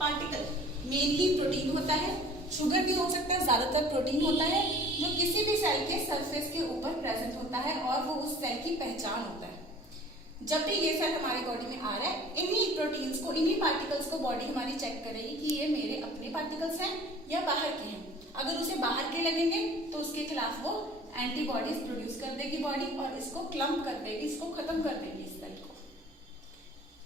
पार्टिकल मेनली प्रोटीन होता है, शुगर भी हो सकता है, ज्यादातर प्रोटीन होता है, जो किसी भी सेल के सरफेस के ऊपर प्रेजेंट होता है और वो उस सेल की पहचान होता है। जब भी ये सेल हमारी बॉडी में आ रहा है, इन्हीं प्रोटीन्स को, इन्हीं पार्टिकल्स को बॉडी हमारी चेक करेगी कि ये मेरे अपने पार्टिकल्स हैं या बाहर के हैं। अगर उसे बाहर के लगेंगे तो उसके खिलाफ वो एंटीबॉडीज प्रोड्यूस कर देगी बॉडी, और इसको क्लम्प कर देगी, इसको खत्म कर देगी इस सेल को।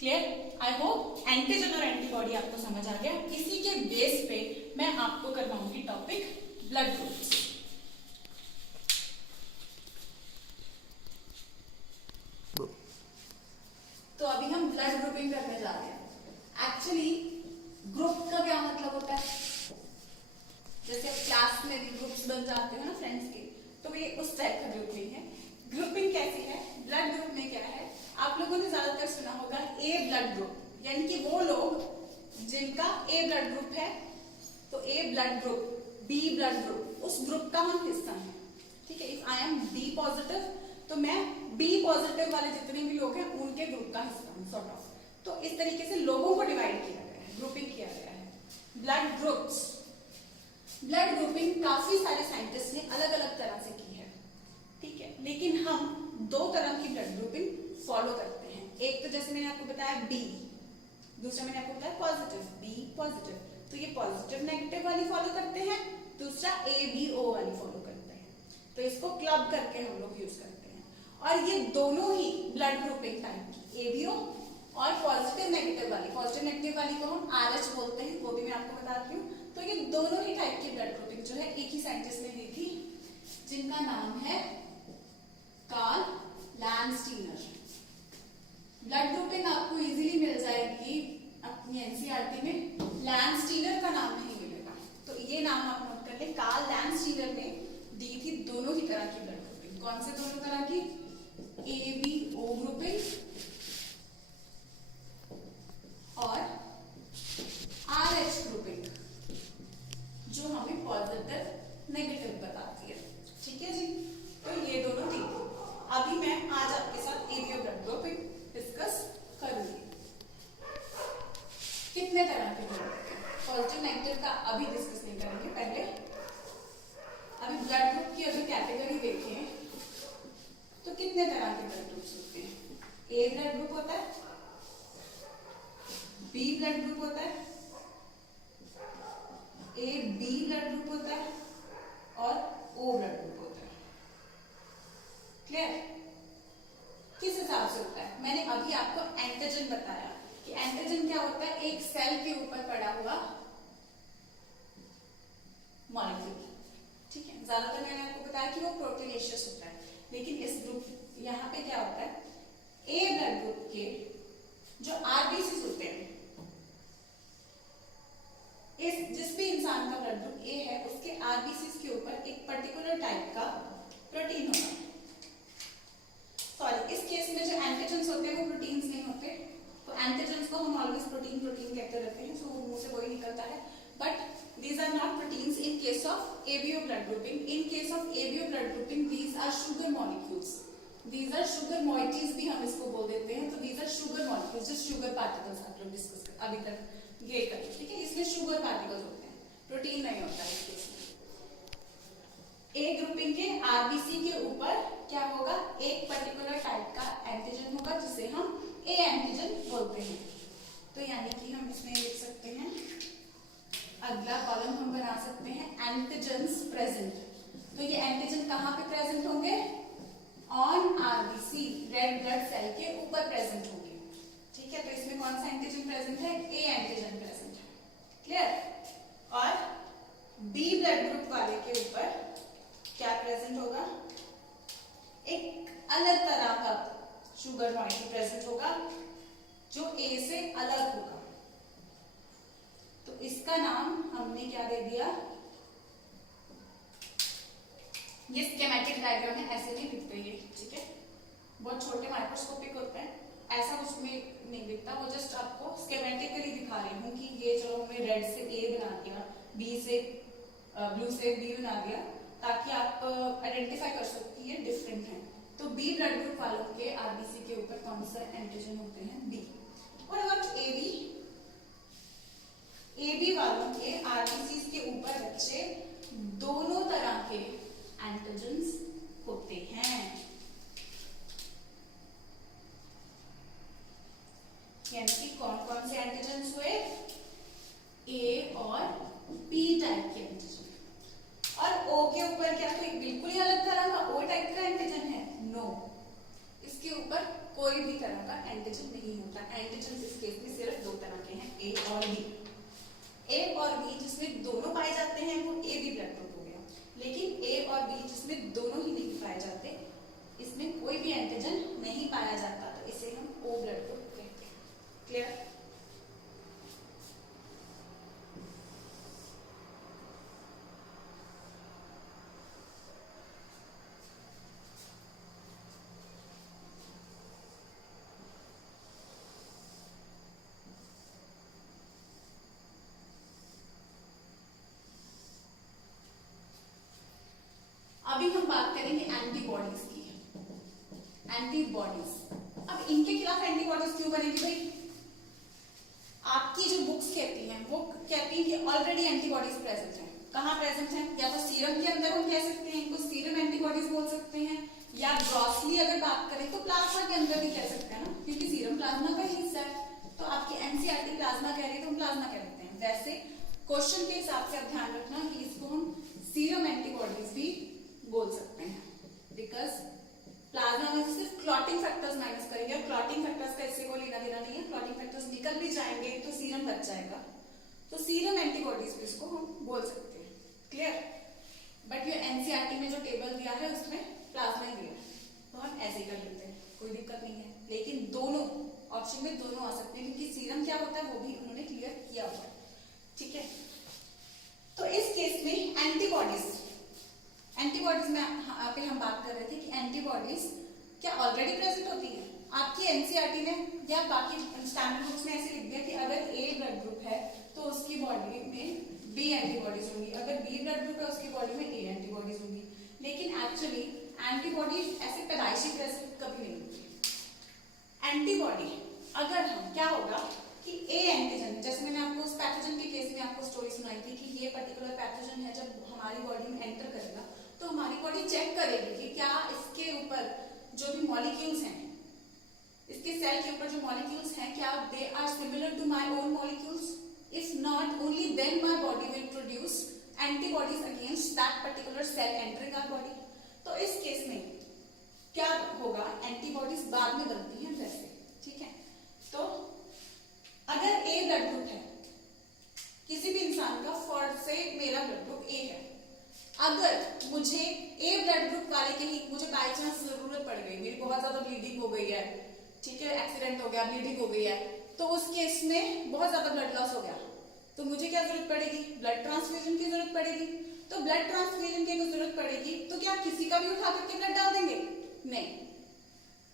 क्लियर? आई होप एंटीजन और एंटीबॉडी आपको समझ आ गया। इसी के बेस पे मैं आपको करवाऊंगी टॉपिक ब्लड ग्रुप्स। जिनका ए ब्लड ग्रुप है, तो A blood group, B blood group, उस ग्रुप का हम हिस्सा हैं, ठीक है। If I am B positive तो मैं बी पॉजिटिव वाले जितने भी लोग हैं उनके ग्रुप का हिस्सा हूं, सॉर्ट ऑफ। तो इस तरीके से लोगों को डिवाइड किया गया है, ग्रुपिंग किया गया है। ब्लड ग्रुप्स, ब्लड ग्रुपिंग काफी सारे साइंटिस्ट ने अलग अलग तरह से की है, ठीक है, लेकिन हम दो तरह की ब्लड ग्रुपिंग फॉलो करते हैं। एक तो जैसे मैंने आपको बताया बी, दूसरा मैंने आपको बताया पॉजिटिव, बी पॉजिटिव, तो ये पॉजिटिव नेगेटिव वाली फॉलो करते हैं, दूसरा ए बी ओ वाली फॉलो करते हैं। तो इसको क्लब करके हम लोग यूज करते हैं। और ये दोनों ही ब्लड ग्रुपिंग टाइप की, ए बी ओ और पॉजिटिव नेगेटिव वाली, पॉजिटिव नेगेटिव वाली को हम आरएच बोलते हैं, वो भी मैं आपको बताती हूँ। तो ये दोनों ही टाइप की ब्लड ग्रुपिंग जो है एक ही साइंटिस्ट ने दी थी, जिनका नाम है कार्ल लैंडस्टीनर। ब्लड ग्रुपिंग आपको इजीली मिल जाएगी अपनी एनसीईआरटी में, लैंडस्टीनर का नाम नहीं मिलेगा, तो ये नाम आप नोट कर ले। कार्ल लैंडस्टीनर ने दी थी दोनों ही तरह की ब्लड ग्रुपिंग। कौन से दोनों तरह की? ए बी ओ ग्रुपिंग और आरएच ग्रुपिंग, जो हमें पॉजिटिव नेगेटिव बताती है, ठीक है जी। तो ये दोनों थी। अभी मैं आज आपके साथ एबीओ ब्लड ग्रुपिंग डिस्कस करूंगी। कितने तरह के ब्लड ग्रुप, पॉजिटिव नेगेटिव का अभी डिस्कस नहीं करेंगे, पहले अभी ब्लड ग्रुप की अभी कैटेगरी देखें तो कितने तरह के ब्लड ग्रुप्स होते हैं। ए ब्लड ग्रुप होता है, बी ब्लड ग्रुप होता है, ए बी ब्लड ग्रुप होता है और ओ ब्लड ग्रुप होता है। क्लियर? किस हिसाब से होता है? मैंने अभी आपको एंटीजन बताया कि एंटीजन क्या होता है, एक सेल के ऊपर पड़ा हुआ मॉलिक्यूल, ठीक है। ज्यादातर मैंने आपको बताया कि वो प्रोटीनेशियस होता है, लेकिन इस ग्रुप यहाँ पे क्या होता है, ए ब्लड ग्रुप के जो आरबीसी होते हैं, इस जिस भी इंसान का ब्लड ग्रुप ए है उसके आरबीसी के ऊपर एक पर्टिकुलर टाइप का प्रोटीन होगा। सॉरी, इस केस में जो एंटीजेंस होते हैं वो प्रोटीन्स नहीं होते, तो एंटीजेंस को हम ऑलवेज प्रोटीन प्रोटीन कहते रहते हैं, सो मुंह से वही निकलता है, but these are not proteins in case of ABO blood grouping. In case of ABO blood grouping, these are sugar molecules. These are sugar moieties भी हम इसको बोल देते हैं, तो these are sugar molecules, just sugar particles आप लोग discuss कर अभी तक ये करें, ठीक है। इसमें sugar particles होते हैं, प्रोटीन नहीं होता है इस केस में। ए ग्रुपिंग के आरबीसी के ऊपर क्या होगा, एक पर्टिकुलर टाइप का एंटीजन होगा जिसे हम ए एंटीजन बोलते हैं। तो यानी कि हम इसमें लिख सकते हैं, अगला कॉलम हम बना सकते हैं एंटीजेंस प्रेजेंट। तो ये एंटीजन कहाँ पे प्रेजेंट होंगे, on RBC, red blood cell के ऊपर प्रेजेंट होंगे, ठीक है। तो इसमें कौन सा एंटीजन प्रेजेंट है, ए एंटीजन प्रेजेंट है, क्लियर। और बी ब्लड ग्रुप वाले के ऊपर क्या प्रेजेंट होगा, एक अलग तरह का शुगर मॉलिक्यूल प्रेजेंट होगा जो ए से अलग होगा, तो इसका नाम हमने क्या दे दिया, ये स्कीमेटिक डायग्राम है, ऐसे नहीं दिखते ये, ठीक है। बहुत छोटे माइक्रोस्कोपिक होते हैं, ऐसा उसमें नहीं दिखता, वो जस्ट आपको स्कीमेटिकली दिखा रही हूँ कि ये चलो हमने रेड से ए बना दिया, बी से ब्लू से बी बना दिया, ताकि आप आइडेंटिफाई कर सकते हैं ये डिफरेंट है। तो बी ब्लड ग्रुप वालों के आरबीसी के ऊपर कौन सा एंटीजन होते हैं, बी। और अबाउट एबी वालों के आरबीसी के ऊपर बच्चे दोनों तरह के एंटीजन्स होते हैं, यानी कि कौन कौन से एंटीजन्स हुए, ए और बी टाइप के एंटीजन। और ओ के ऊपर क्या कोई बिल्कुल ही अलग तरह का ओ टाइप का एंटीजन है, नो, इसके ऊपर कोई भी तरह का एंटीजन नहीं होता। एंटीजन इस केस में सिर्फ दो तरह के हैं, ए और बी। ए और बी जिसमें दोनों पाए जाते हैं वो ए बी ब्लड ग्रुप हो गया, लेकिन ए और बी जिसमें दोनों ही नहीं पाए जाते, इसमें कोई भी एंटीजन नहीं पाया जाता, तो इसे हम ओ ब्लड ग्रुप कहते हैं, क्लियर। एंटीबॉडीज। अब इनके खिलाफ एंटीबॉडीज क्यों बनेगी भाई? आपकी जो बुक्स कहती हैं वो कहती हैं कि ऑलरेडी एंटीबॉडीज प्रेजेंट हैं। कहाँ प्रेजेंट हैं? या तो सीरम के अंदर हम कह सकते हैं, इनको सीरम एंटीबॉडीज बोल सकते हैं, या ग्रॉसली अगर बात करें तो प्लाज्मा के अंदर भी कह सकते हैं ना, क्योंकि सीरम प्लाज्मा का ही हिस्सा है। तो आपकी एनसीईआरटी प्लाज्मा कह रही है तो हम प्लाज्मा कह सकते हैं। वैसे क्वेश्चन के हिसाब से आप ध्यान रखना कि इसको हम सीरम एंटीबॉडीज भी बोल सकते हैं, बिकॉज प्लाज्मा में सिर्फ क्लॉटिंग फैक्टर्स माइनस करेंगे और क्लॉटिंग फैक्टर्स का इससे कोई लेना देना नहीं है। क्लॉटिंग फैक्टर्स निकल भी जाएंगे तो सीरम बच जाएगा, तो सीरम एंटीबॉडीज भी इसको हम बोल सकते हैं। क्लियर? बट ये एनसीईआरटी में जो टेबल दिया है उसमें प्लाज्मा ही दिया है, तो हम ऐसे ही कर लेते हैं, कोई दिक्कत नहीं है। लेकिन दोनों ऑप्शन में दोनों आ सकते हैं, क्योंकि सीरम क्या होता है वो भी उन्होंने क्लियर किया हुआ है। ठीक है, तो इस केस में एंटीबॉडीज में पे हम बात कर रहे थे कि एंटीबॉडीज क्या ऑलरेडी प्रेजेंट होती है? आपकी एनसीईआरटी ने या बाकी स्टैंडर्ड बुक्स में ऐसे लिख दिया कि अगर ए ब्लड ग्रुप है तो उसकी बॉडी में बी एंटीबॉडीज होंगी, अगर बी ब्लड ग्रुप है उसकी बॉडी में ए एंटीबॉडीज होंगी। लेकिन एक्चुअली एंटीबॉडीज ऐसे पैदाइशी प्रेजेंट कभी नहीं होती। एंटीबॉडी अगर हम क्या होगा कि ए एंटीजन, जैसे मैंने आपको उस पैथोजन के केस में आपको स्टोरी सुनाई थी कि ये पर्टिकुलर पैथोजन है, जब हमारी बॉडी में एंटर करेगा तो हमारी बॉडी चेक करेगी कि क्या इसके ऊपर जो भी मॉलिक्यूल्स हैं, इसके सेल के ऊपर जो मॉलिक्यूल्स हैं, क्या they are similar to my own molecules. If not, only then my body will produce antibodies against that particular cell entering our body. तो इस केस में क्या होगा, एंटीबॉडीज बाद में बनती हैं वैसे। ठीक है, तो अगर ए ब्लड ग्रुप है किसी भी इंसान का, फॉर से मेरा ब्लड ग्रुप ए है, अगर मुझे ए ब्लड ग्रुप वाले के ही मुझे बाय चांस जरूरत पड़ गई, मेरी बहुत ज्यादा ब्लीडिंग हो गई है, ठीक है, एक्सीडेंट हो गया, ब्लीडिंग हो गई है, तो उस केस में बहुत ज्यादा ब्लड लॉस हो गया, तो मुझे क्या जरूरत पड़ेगी? ब्लड ट्रांसफ्यूजन की जरूरत पड़ेगी। तो ब्लड ट्रांसफ्यूजन की जरूरत पड़ेगी तो क्या किसी का भी उठा करके ब्लड डाल देंगे? नहीं।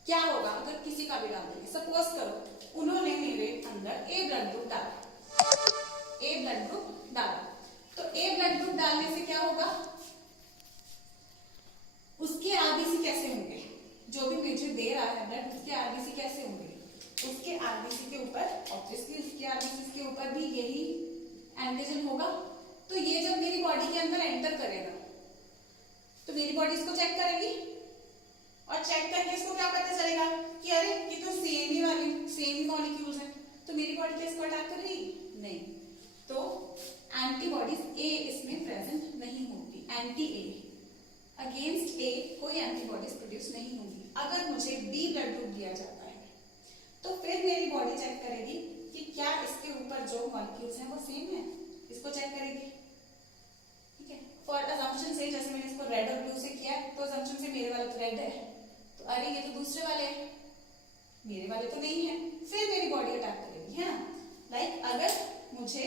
क्या होगा अगर किसी का भी डाल देंगे? सपोज करो उन्होंने मेरे अंदर ए ब्लड ग्रुप डाला, तो ए ब्लड ग्रुप डालने से क्या होगा, उसके आरबीसी कैसे होंगे? जो भी मुझे दे रहा है ब्लड, उसके आरबीसी कैसे होंगे? उसके आरबीसी के ऊपर ऑब्वियसली उसके आरबीसी के ऊपर भी यही एंटीजन होगा। तो ये जब मेरी बॉडी के अंदर एंटर करेगा तो मेरी बॉडी इसको चेक करेगी, और चेक करके इसको क्या पता चलेगा कि अरे ये तो सेम ही मॉलिक्यूल्स हैं, तो मेरी बॉडी क्या इसको अटैक कर रही? नहीं। तो एंटीबॉडीज ए इसमें प्रेजेंट नहीं होगी, एंटी ए अगेंस्ट ए कोई एंटीबॉडीज प्रोड्यूस नहीं होगी। अगर मुझे बी ब्लड ग्रुप दिया जाता है तो फिर मेरी बॉडी चेक करेगी कि क्या इसके ऊपर जो मॉलिक्यूल्स हैं वो सेम है, इसको चेक करेगी। ठीक है, फॉर अजम्पशन से, जैसे मैंने इसको रेड और ब्लू से किया, तो अजम्पशन से मेरे वाले तो रेड है, तो अरे ये तो दूसरे वाले हैं, मेरे वाले तो नहीं है, फिर मेरी बॉडी अटैक करेगी, है ना। लाइक अगर मुझे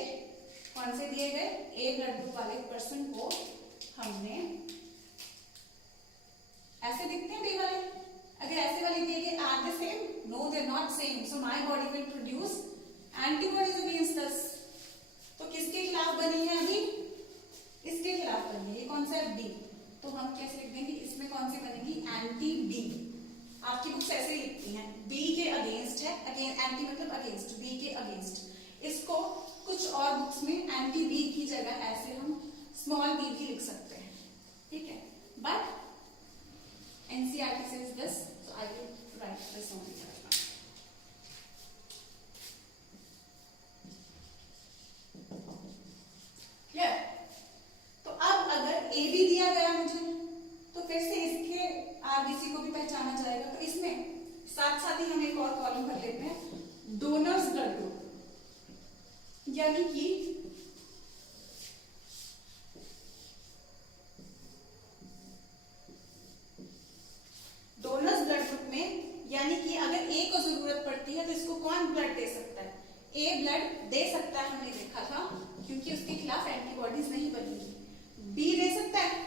कौन से दिए गए, ए ब्लड ग्रुप वाले पर्सन को हमने ऐसे दिखते हैं बी वाले, अगर ऐसे वाले दिए गए, are they same? No, they are not same, so my body will produce antibodies against this. तो किसके खिलाफ बनी है अभी? इसके खिलाफ बनी है। ये कौन सा है? बी। तो हम कैसे लिख देंगे, इसमें कौन सी बनेगी? Anti B. आपकी बुक्स ऐसे ही लिखती हैं, बी के अगेंस्ट है, एंटी मतलब अगेंस्ट, बी के अगेंस्ट। इसको कुछ और बुक्स में एंटी बी की जगह ऐसे हम स्मॉल बी भी लिख सकते हैं। ठीक है, but NCERT says this, so I will write this only. तो अब अगर ए बी दिया गया मुझे, तो फिर से इसके आरबीसी को भी पहचाना जाएगा। तो इसमें साथ साथ ही हम एक और कॉलम भर लेते हैं, डोनर्स ब्लड ग्रुप, यानी कि डोनर्स ब्लड ग्रुप में, यानी कि अगर ए को जरूरत पड़ती है तो इसको कौन ब्लड दे सकता है? ए ब्लड दे सकता है, हमने देखा था, क्योंकि उसके खिलाफ एंटीबॉडीज नहीं बनेगी। बी दे सकता है?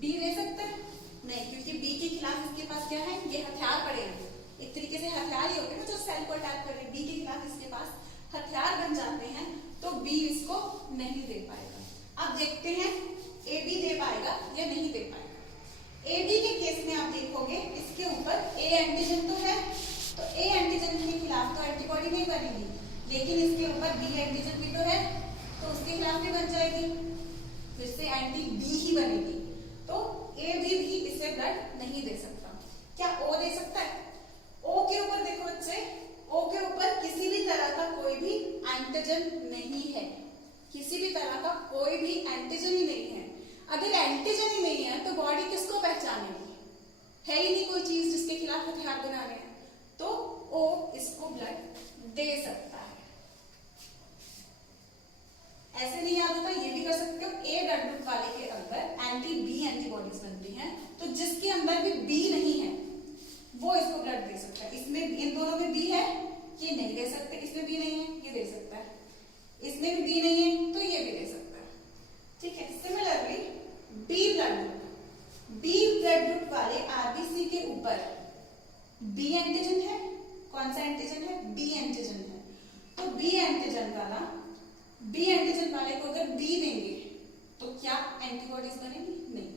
बी दे सकता है? नहीं, क्योंकि बी के खिलाफ इसके पास क्या है? ये हथियार पड़े हैं, एक तरीके से हथियार ही होते हैं ना जो सेल को अटैक कर रहे हैं। बी के खिलाफ इसके पास हथियार बन जाते हैं, तो बी इसको नहीं दे पाएगा। अब देखते हैं ए बी दे पाएगा या नहीं दे पाएगा। ए बी के केस में आप देखोगे इसके ऊपर ए एंटीजन तो है, तो ए एंटीजन के खिलाफ तो एंटीबॉडी नहीं बनेगी, लेकिन इसके ऊपर बी एंटीजन भी तो है, तो उसके खिलाफ भी बन जाएगी, फिर से एंटी बी ही बनेगी। तो ए बी भी इसे ब्लड नहीं दे सकता। क्या ओ दे सकता है? ओ के ऊपर देखो बच्चे, ओ के ऊपर किसी भी तरह का कोई भी एंटीजन नहीं है, किसी भी तरह का कोई भी एंटीजन ही नहीं है। अगर एंटीजन ही नहीं है तो बॉडी किसको पहचानेगी? है ही नहीं कोई चीज जिसके खिलाफ हथियार बनाने हैं, तो ओ इसको ब्लड दे सकता है। ऐसे नहीं याद होता, ये भी कर सकते हो। ए ब्लड ग्रुप वाले के अंदर एंटी बी एंटीबॉडीज बनती हैं, तो जिसके अंदर भी बी नहीं है वो इसको ब्लड दे सकता है। इसमें इन दोनों में बी है, ये नहीं दे सकते, इसमें बी नहीं है, ये दे सकता है, इसमें भी बी नहीं है तो ये भी दे सकता है। ठीक है। Similarly B blood group, B blood group वाले आरबीसी के ऊपर बी एंटीजन है। कौन सा एंटीजन है? बी एंटीजन है। तो बी एंटीजन वाले को अगर बी देंगे तो क्या एंटीबॉडीज बनेगी? नहीं।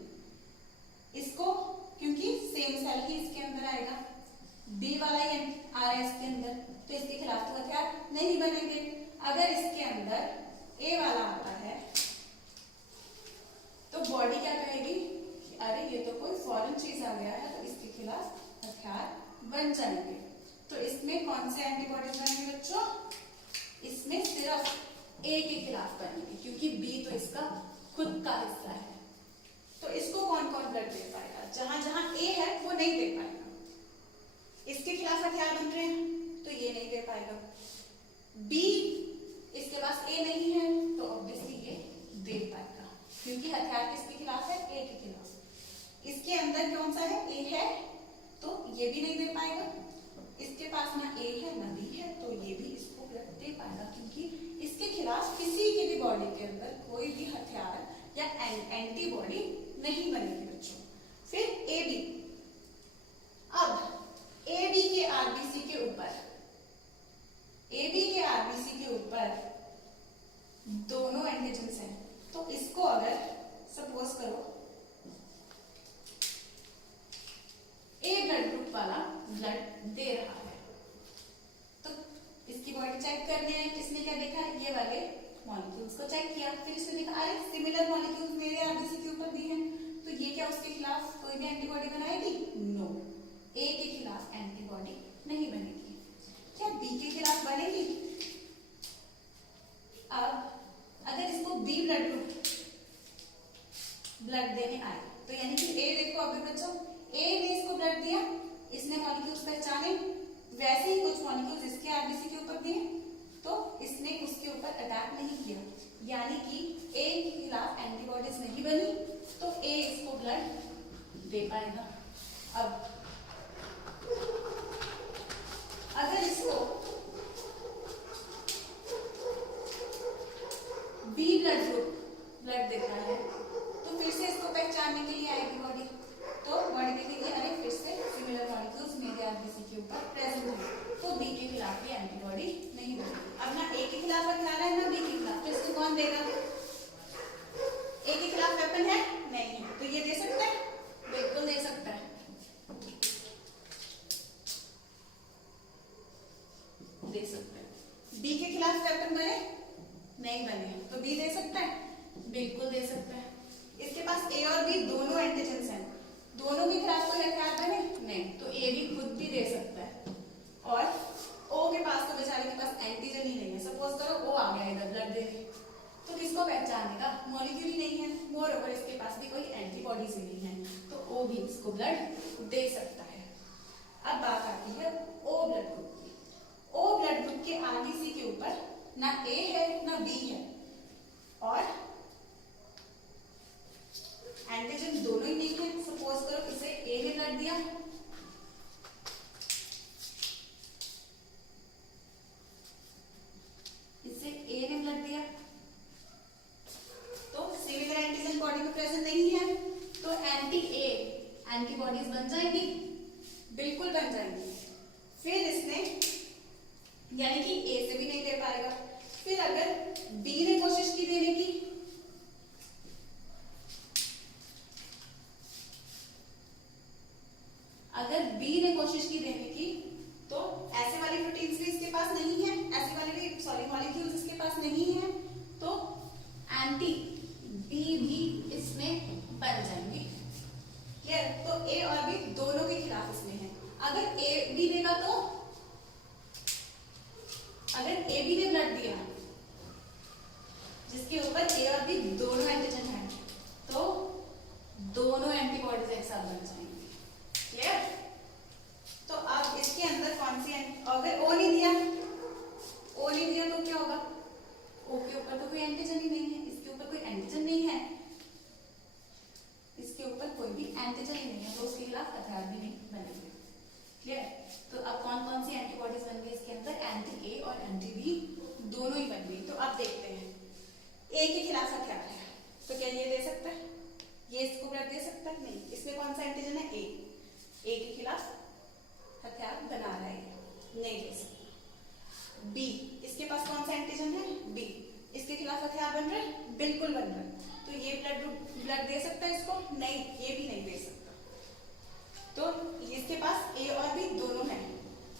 इसको क्योंकि सेम सेल ही इसके अंदर आएगा, बी वाला ही आ रहा है इसके अंदर, तो इसके खिलाफ तो हथियार नहीं बनेंगे। अगर इसके अंदर ए वाला आता है तो बॉडी क्या कहेगी? अरे ये तो कोई फॉरेन चीज आ गया है, तो इसके खिलाफ हथियार बन जाएंगे। तो इसमें कौन से एंटीबॉडीज बनेंगे बच्चों? इसमें सिर्फ ए के खिलाफ बनेंगे, क्योंकि बी तो इसका खुद का हिस्सा है। तो इसको कौन कौन ब्लड दे पाएगा? जहां जहां ए है वो नहीं दे पाएगा। इसके खिलाफ हथियार बन रहे हैं तो ये नहीं दे पाएगा। बी इसके पास ए नहीं है तो ऑब्वियसली ये दे पाएगा, क्योंकि हथियार किसके खिलाफ है? ए के खिलाफ। इसके अंदर कौन सा है? ए है, तो ये भी नहीं दे पाएगा। इसके पास ना ए है ना बी है, तो ये भी इसको ब्लड दे पाएगा, क्योंकि इसके खिलाफ किसी की भी बॉडी के अंदर कोई भी हथियार या एंटीबॉडी नहीं बनेगी बच्चों। फिर ए बी, अब ए बी के आरबीसी के ऊपर, ए बी के आरबीसी के ऊपर दोनों एंटीजन्स हैं, तो इसको अगर सपोज करो ए ब्लड ग्रुप वाला ब्लड दे रहा है, तो इसकी बॉडी चेक करने है, किसने क्या देखा? ये वाले मॉलिक्यूल्स को चेक किया, फिर इसने देखा अरे सिमिलर मॉलिक्यूल्स मेरे आरबीसी के ऊपर भी हैं, तो ये क्या उसके खिलाफ कोई भी एंटीबॉडी बनाएगी? नो, ए के खिलाफ एंटीबॉडी नहीं बनेगी। क्या बी के खिलाफ बनेगी? अब अगर इसको बी ब्लड ग्रुप ब्लड देने आए, तो यानी कि ए देखो अभी बच्चों, ए ने इसको ब्लड दिया, इसने मॉलिक्यूल्स पहचाने, वैसे ही कुछ मॉलिक्यूल्स इसके आरबीसी के ऊपर दिए, तो इसने उसके ऊपर अटैक नहीं किया, यानी कि ए के खिलाफ एंटीबॉडीज नहीं बनी, तो ए इसको ब्लड दे पाएगा। अब अगर इसको बी ब्लड ग्रुप ब्लड देता है, तो फिर से इसको पहचानने के लिए आएगी बॉडी, तो बॉडी देखेगी अरे फिर से सिमिलर मॉलिक्यूल्स मेरे आरबीसी के ऊपर प्रेजेंट है, तो बी के खिलाफ भी एंटीबॉडी नहीं बनेगी। अब ना ए के खिलाफ हथियार है ना बी के खिलाफ, तो इसको कौन देगा? ए के खिलाफ वेपन है? नहीं है, तो ये दे सकता है? बिल्कुल दे सकता है, दे सकता है। बी के खिलाफ वेपन बने? नहीं बने, तो बी दे सकता है? बिल्कुल दे सकता है। इसके पास ए और बी दोनों एंटीजन्स हैं, दोनों के खिलाफ कोई हथियार बने? नहीं, तो ए भी खुद भी दे सकता है। और ओ के पास तो बेचारे के पास एंटीजन ही नहीं है, सपोज करो ओ आ गया इधर ब्लड देने, तो किसको पहचानेगा? मॉलिक्यूल ही नहीं है, मोर ओवर इसके पास भी कोई एंटीबॉडीज ही नहीं है, तो ओ भी इसको ब्लड दे सकता है। अब बात आती है ओ ब्लड ग्रुप की। ओ ब्लड ग्रुप के आरबीसी के ऊपर ना ए है ना बी है, और एंटीजन दोनों ही नहीं है। सपोज करो इसे ए ने ब्लड दिया, इसे ए ने ब्लड दिया, तो सिमिलर एंटीजन बॉडी में प्रेजेंट नहीं है, तो एंटी ए एंटीबॉडीज बन जाएंगी? बिल्कुल बन जाएंगी। फिर इसने यानी कि ए से भी नहीं दे पाएगा। फिर अगर बी ने कोशिश की देने की, क्लियर? तो ए और बी दोनों के खिलाफ इसमें है। अगर ए बी देगा तो, अगर ए बी ने ब्लड दिया जिसके ऊपर ए और बी दोनों एंटीजन है, तो दोनों एंटीबॉडीज एक साथ बन जाएंगे। क्लियर? तो अब इसके अंदर कौन सी, अगर ओ नहीं दिया, ओ नहीं दिया तो क्या होगा? ओ के ऊपर तो कोई एंटीजन ही नहीं है, इसके ऊपर कोई एंटीजन नहीं है, इसके ऊपर कोई भी एंटीजन ही नहीं है, तो उसके खिलाफ हथियार भी नहीं बनेंगे। क्लियर? तो अब कौन कौन सी एंटीबॉडीज बन गई इसके अंदर? एंटी ए और एंटी बी दोनों ही बन गई। तो अब देखते हैं, ए के खिलाफ हथियार है, तो क्या ये दे सकता है? ये इसको ब्लड दे सकता है? नहीं। इसमें कौन सा एंटीजन है? ए। ए के खिलाफ हथियार बना रहा है, नहीं दे सकता। बी, इसके पास कौन सा एंटीजन है? बी। इसके खिलाफ हथियार बन रहा है? बिल्कुल बन रहा है। तो ये ब्लड दे सकता है इसको? नहीं, ये भी नहीं दे सकता। तो इसके पास ए और बी दोनों हैं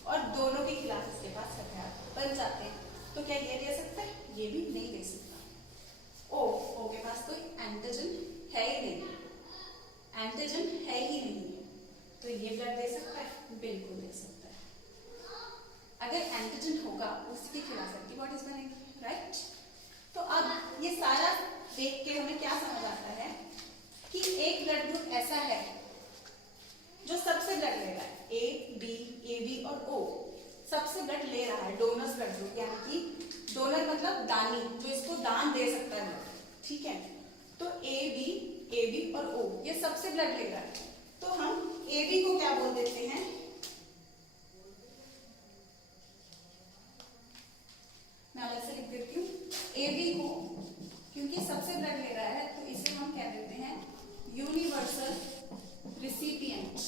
और दोनों के खिलाफ इसके पास हथियार बन जाते हैं, तो क्या ये दे सकता है? ये भी नहीं दे सकता। ओ के पास कोई एंटीजन है ही नहीं, एंटीजन है ही नहीं, तो ये ब्लड दे सकता है? बिल्कुल दे सकता है। अगर एंटीजन होगा उसके खिलाफ एंटीबॉडीज बनेंगी, राइट? तो अब ये सारा देख के हमें क्या समझ आता है कि एक ब्लड ग्रुप ऐसा है जो सबसे ब्लड ले रहा है, ए बी और ओ सबसे ब्लड ले रहा है, डोनर्स ब्लड ग्रुप, यानी कि डोनर मतलब दानी, जो इसको दान दे सकता है ब्लड, ठीक है? तो ए बी और ओ ये सबसे ब्लड ले रहा है, तो हम ए बी को क्या बोल देते हैं? मैं अलग से लिख देती हूँ, ए बी को क्योंकि सबसे ब्लड ले रहा है तो इसे हम क्या देते हैं? यूनिवर्सल रिसिपिएंट,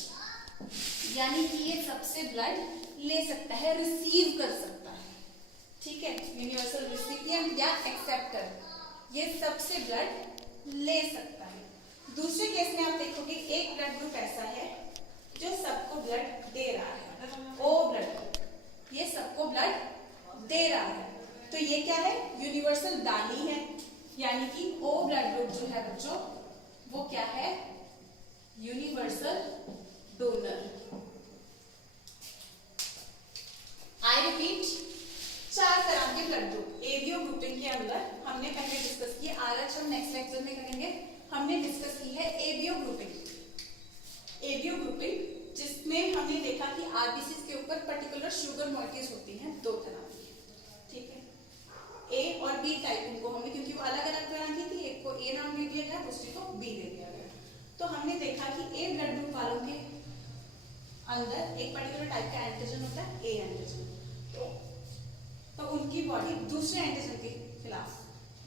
यानी कि ये सबसे ब्लड ले सकता है, रिसीव कर सकता है, ठीक है? यूनिवर्सल रिसिपिएंट या एक्सेप्टर, ये सबसे ब्लड ले सकता है। दूसरे केस में आप देखोगे एक ब्लड ग्रुप ऐसा है जो सबको ब्लड दे रहा है, ओ ब्लड, ये सबको ब्लड दे रहा है, तो ये क्या है? यूनिवर्सल दानी है, यानी कि ओ ब्लड ग्रुप जो है बच्चों वो क्या है? Universal donor. आई रिपीट, 4 तरह के ब्लड ग्रुप एबीओ ग्रुपिंग के अंदर हमने पहले डिस्कस किए, आज हम नेक्स्ट लेक्चर में करेंगे। हमने डिस्कस की है एबीओ ग्रुपिंग। एबीओ ग्रुपिंग जिसमें हमने देखा कि आरबीसीज के ऊपर पर्टिकुलर शुगर मॉलिक्यूल्स होती हैं 2 तरह की, ठीक है? ए और बी टाइप इनको हमने, क्योंकि वो अलग अलग तरह की थी, एक को ए नाम दे दिया गया, दूसरी को बी दे दिया गया। तो हमने देखा कि ए ब्लड ग्रुप वालों के अंदर एक पर्टिकुलर टाइप का एंटीजन होता है, ए एंटीजन, तो उनकी बॉडी दूसरे एंटीजन के खिलाफ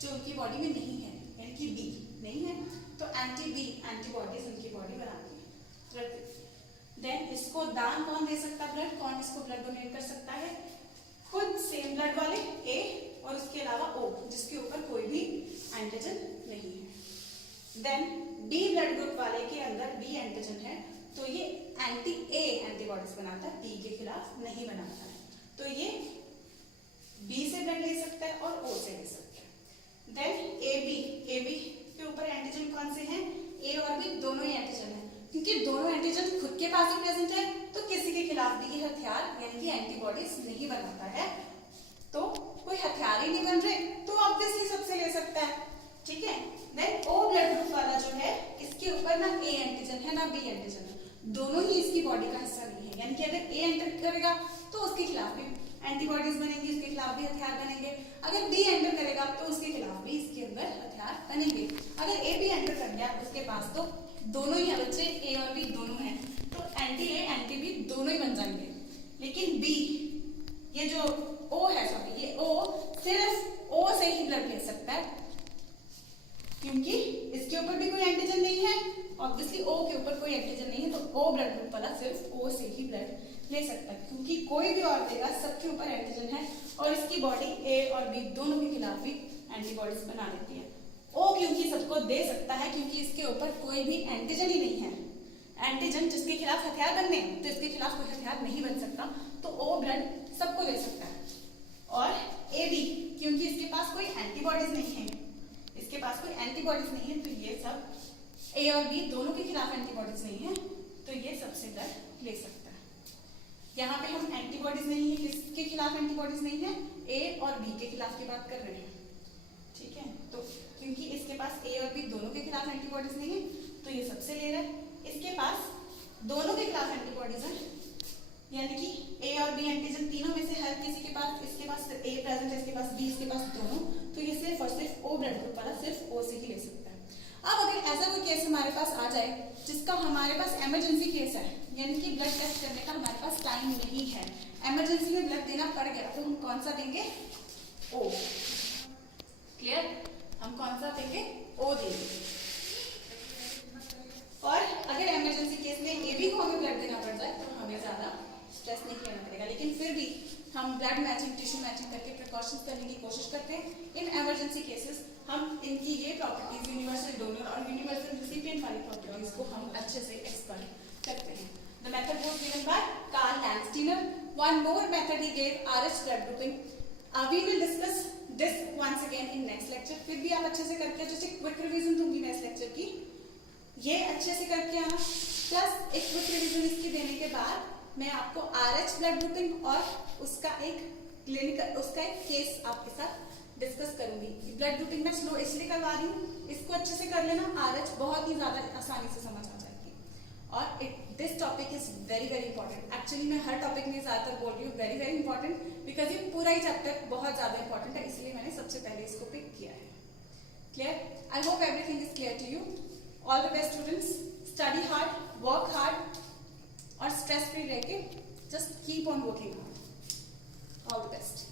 जो उनकी बॉडी में नहीं है, यानी कि बी नहीं है, तो एंटी बी एंटीबॉडीज उनकी बॉडी बनाती है। देन इसको दान कौन दे सकता है ब्लड? कौन इसको ब्लड डोनेट कर सकता है? खुद सेम ब्लड वाले ए और उसके अलावा ओ जिसके ऊपर कोई भी एंटीजन नहीं है। देन बी ब्लड ग्रुप वाले के अंदर बी एंटीजन है, तो ये एंटी ए एंटीबॉडीज बनाता है, बी के खिलाफ नहीं बनाता है, तो ये बी से ब्लड ले सकता है और ओ से ले सकता है। देन ए बी के ऊपर एंटीजन कौन से हैं? ए और बी दोनों ही एंटीजन है, क्योंकि दोनों एंटीजन खुद के पास ही प्रेजेंट है, तो किसी के खिलाफ भी ये हथियार यानी कि एंटीबॉडीज नहीं बनाता है, तो कोई हथियार ही नहीं बन रहे, तो ऑब्वियसली सबसे ले सकता है, ठीक है? देन ओ ब्लड ग्रुप वाला जो है इसके ऊपर ना ए एंटीजन है ना बी एंटीजन है, दोनों ही इसकी बॉडी का हिस्सा नहीं है, यानी कि अगर ए एंटर करेगा तो उसके खिलाफ भी एंटीबॉडीज बनेंगी, उसके खिलाफ भी हथियार बनेंगे, अगर बी एंटर करेगा तो उसके खिलाफ भी इसके अंदर हथियार बनेंगे। अगर ए बी एंटर कर गया उसके पास तो दोनों ही है बच्चे, ए और बी दोनों हैं, तो एंटी ए एंटी बी दोनों ही बन जाएंगे। लेकिन बी ये जो ओ है, सॉरी ये ओ सिर्फ ओ से ही ब्लड ले सकता है, क्योंकि इसके ऊपर भी कोई एंटीजन नहीं है, ऑब्वियसली ओ के ऊपर कोई एंटीजन नहीं है, तो ओ ब्लड ग्रुप वाला सिर्फ ओ से ही ब्लड ले सकता है, क्योंकि कोई भी और देगा सबके ऊपर एंटीजन है और इसकी बॉडी ए और बी दोनों के खिलाफ भी एंटीबॉडीज बना लेती है। ओ क्योंकि सबको दे सकता है क्योंकि इसके ऊपर कोई भी एंटीजन ही नहीं है, एंटीजन जिसके खिलाफ हथियार बनने तो इसके खिलाफ कोई हथियार नहीं बन सकता, तो ओ ब्लड सबको दे सकता है। और ए बी क्योंकि इसके पास कोई एंटीबॉडीज नहीं है, इसके पास कोई एंटीबॉडीज नहीं है, तो ये सब ए और बी दोनों के खिलाफ एंटीबॉडीज नहीं है तो ये सबसे ब्लड ले सकता है। यहाँ पे हम एंटीबॉडीज नहीं है, किसके खिलाफ एंटीबॉडीज नहीं है, ए और बी के खिलाफ की बात कर रहे हैं, ठीक है। तो क्योंकि इसके पास ए और बी दोनों के खिलाफ एंटीबॉडीज नहीं है तो ये सबसे ले रहा है। इसके पास दोनों के खिलाफ एंटीबॉडीज है, यानी कि ए और बी एंटीजन तीनों में से हर किसी के पास, इसके पास ए प्रेजेंट है, इसके पास बी, इसके पास दोनों, तो ये सिर्फ और सिर्फ ओ ब्लड ग्रुप वाला सिर्फ ओ से ही ले सकता है। अब अगर ऐसा कोई केस हमारे पास आ जाए जिसका हमारे पास इमरजेंसी केस है, यानी कि ब्लड टेस्ट करने का हमारे पास टाइम नहीं है, इमरजेंसी में ब्लड देना पड़ गया, तो हम कौन सा देंगे, ओ। क्लियर, हम कौन सा देंगे, ओ देंगे। और अगर इमरजेंसी केस में ए बी को हमें ब्लड देना पड़ जाए तो हमें ज्यादा स्ट्रेस नहीं लेना पड़ेगा, लेकिन फिर भी हम ब्लड मैचिंग, टिश्यू मैचिंग करके प्रिकॉशंस करने की कोशिश करते हैं। इन इमरजेंसी केसेस हम इनकी ये प्रॉपर्टीज, यूनिवर्सल डोनर और यूनिवर्सल रिसिपिएंट वाली प्रॉपर्टीज को हम अच्छे से एक्सप्लॉइट करते हैं। The method was given by Carl Landsteiner. One more method he gave, RH blood grouping. We will discuss this once again in next lecture. फिर भी आप अच्छे से करके, जैसे क्विक रिवीजन दूंगी मैं इस लेक्चर की, ये अच्छे से करके आना, प्लस एक क्विक रिवीजन इसकी देने के बाद मैं आपको RH ब्लड ग्रुपिंग और उसका एक क्लिनिकल, उसका एक केस आपके साथ डिस्कस करूंगी। ब्लड ग्रुपिंग में स्लो इसलिए करवा रही हूँ, इसको अच्छे से कर लेना, RH बहुत ही ज्यादा आसानी से समझ आ जाएगी। और this topic is very very important. Actually मैं हर टॉपिक में ज्यादातर बोल रही हूँ वेरी वेरी इंपॉर्टेंट, बिकॉज ये पूरा ही चैप्टर बहुत ज्यादा इंपॉर्टेंट है, इसलिए मैंने सबसे पहले इसको पिक किया है। Clear, I hope everything is clear to you. All the best students, study hard, work hard और स्ट्रेस फ्री रह के just keep on working hard. All the best.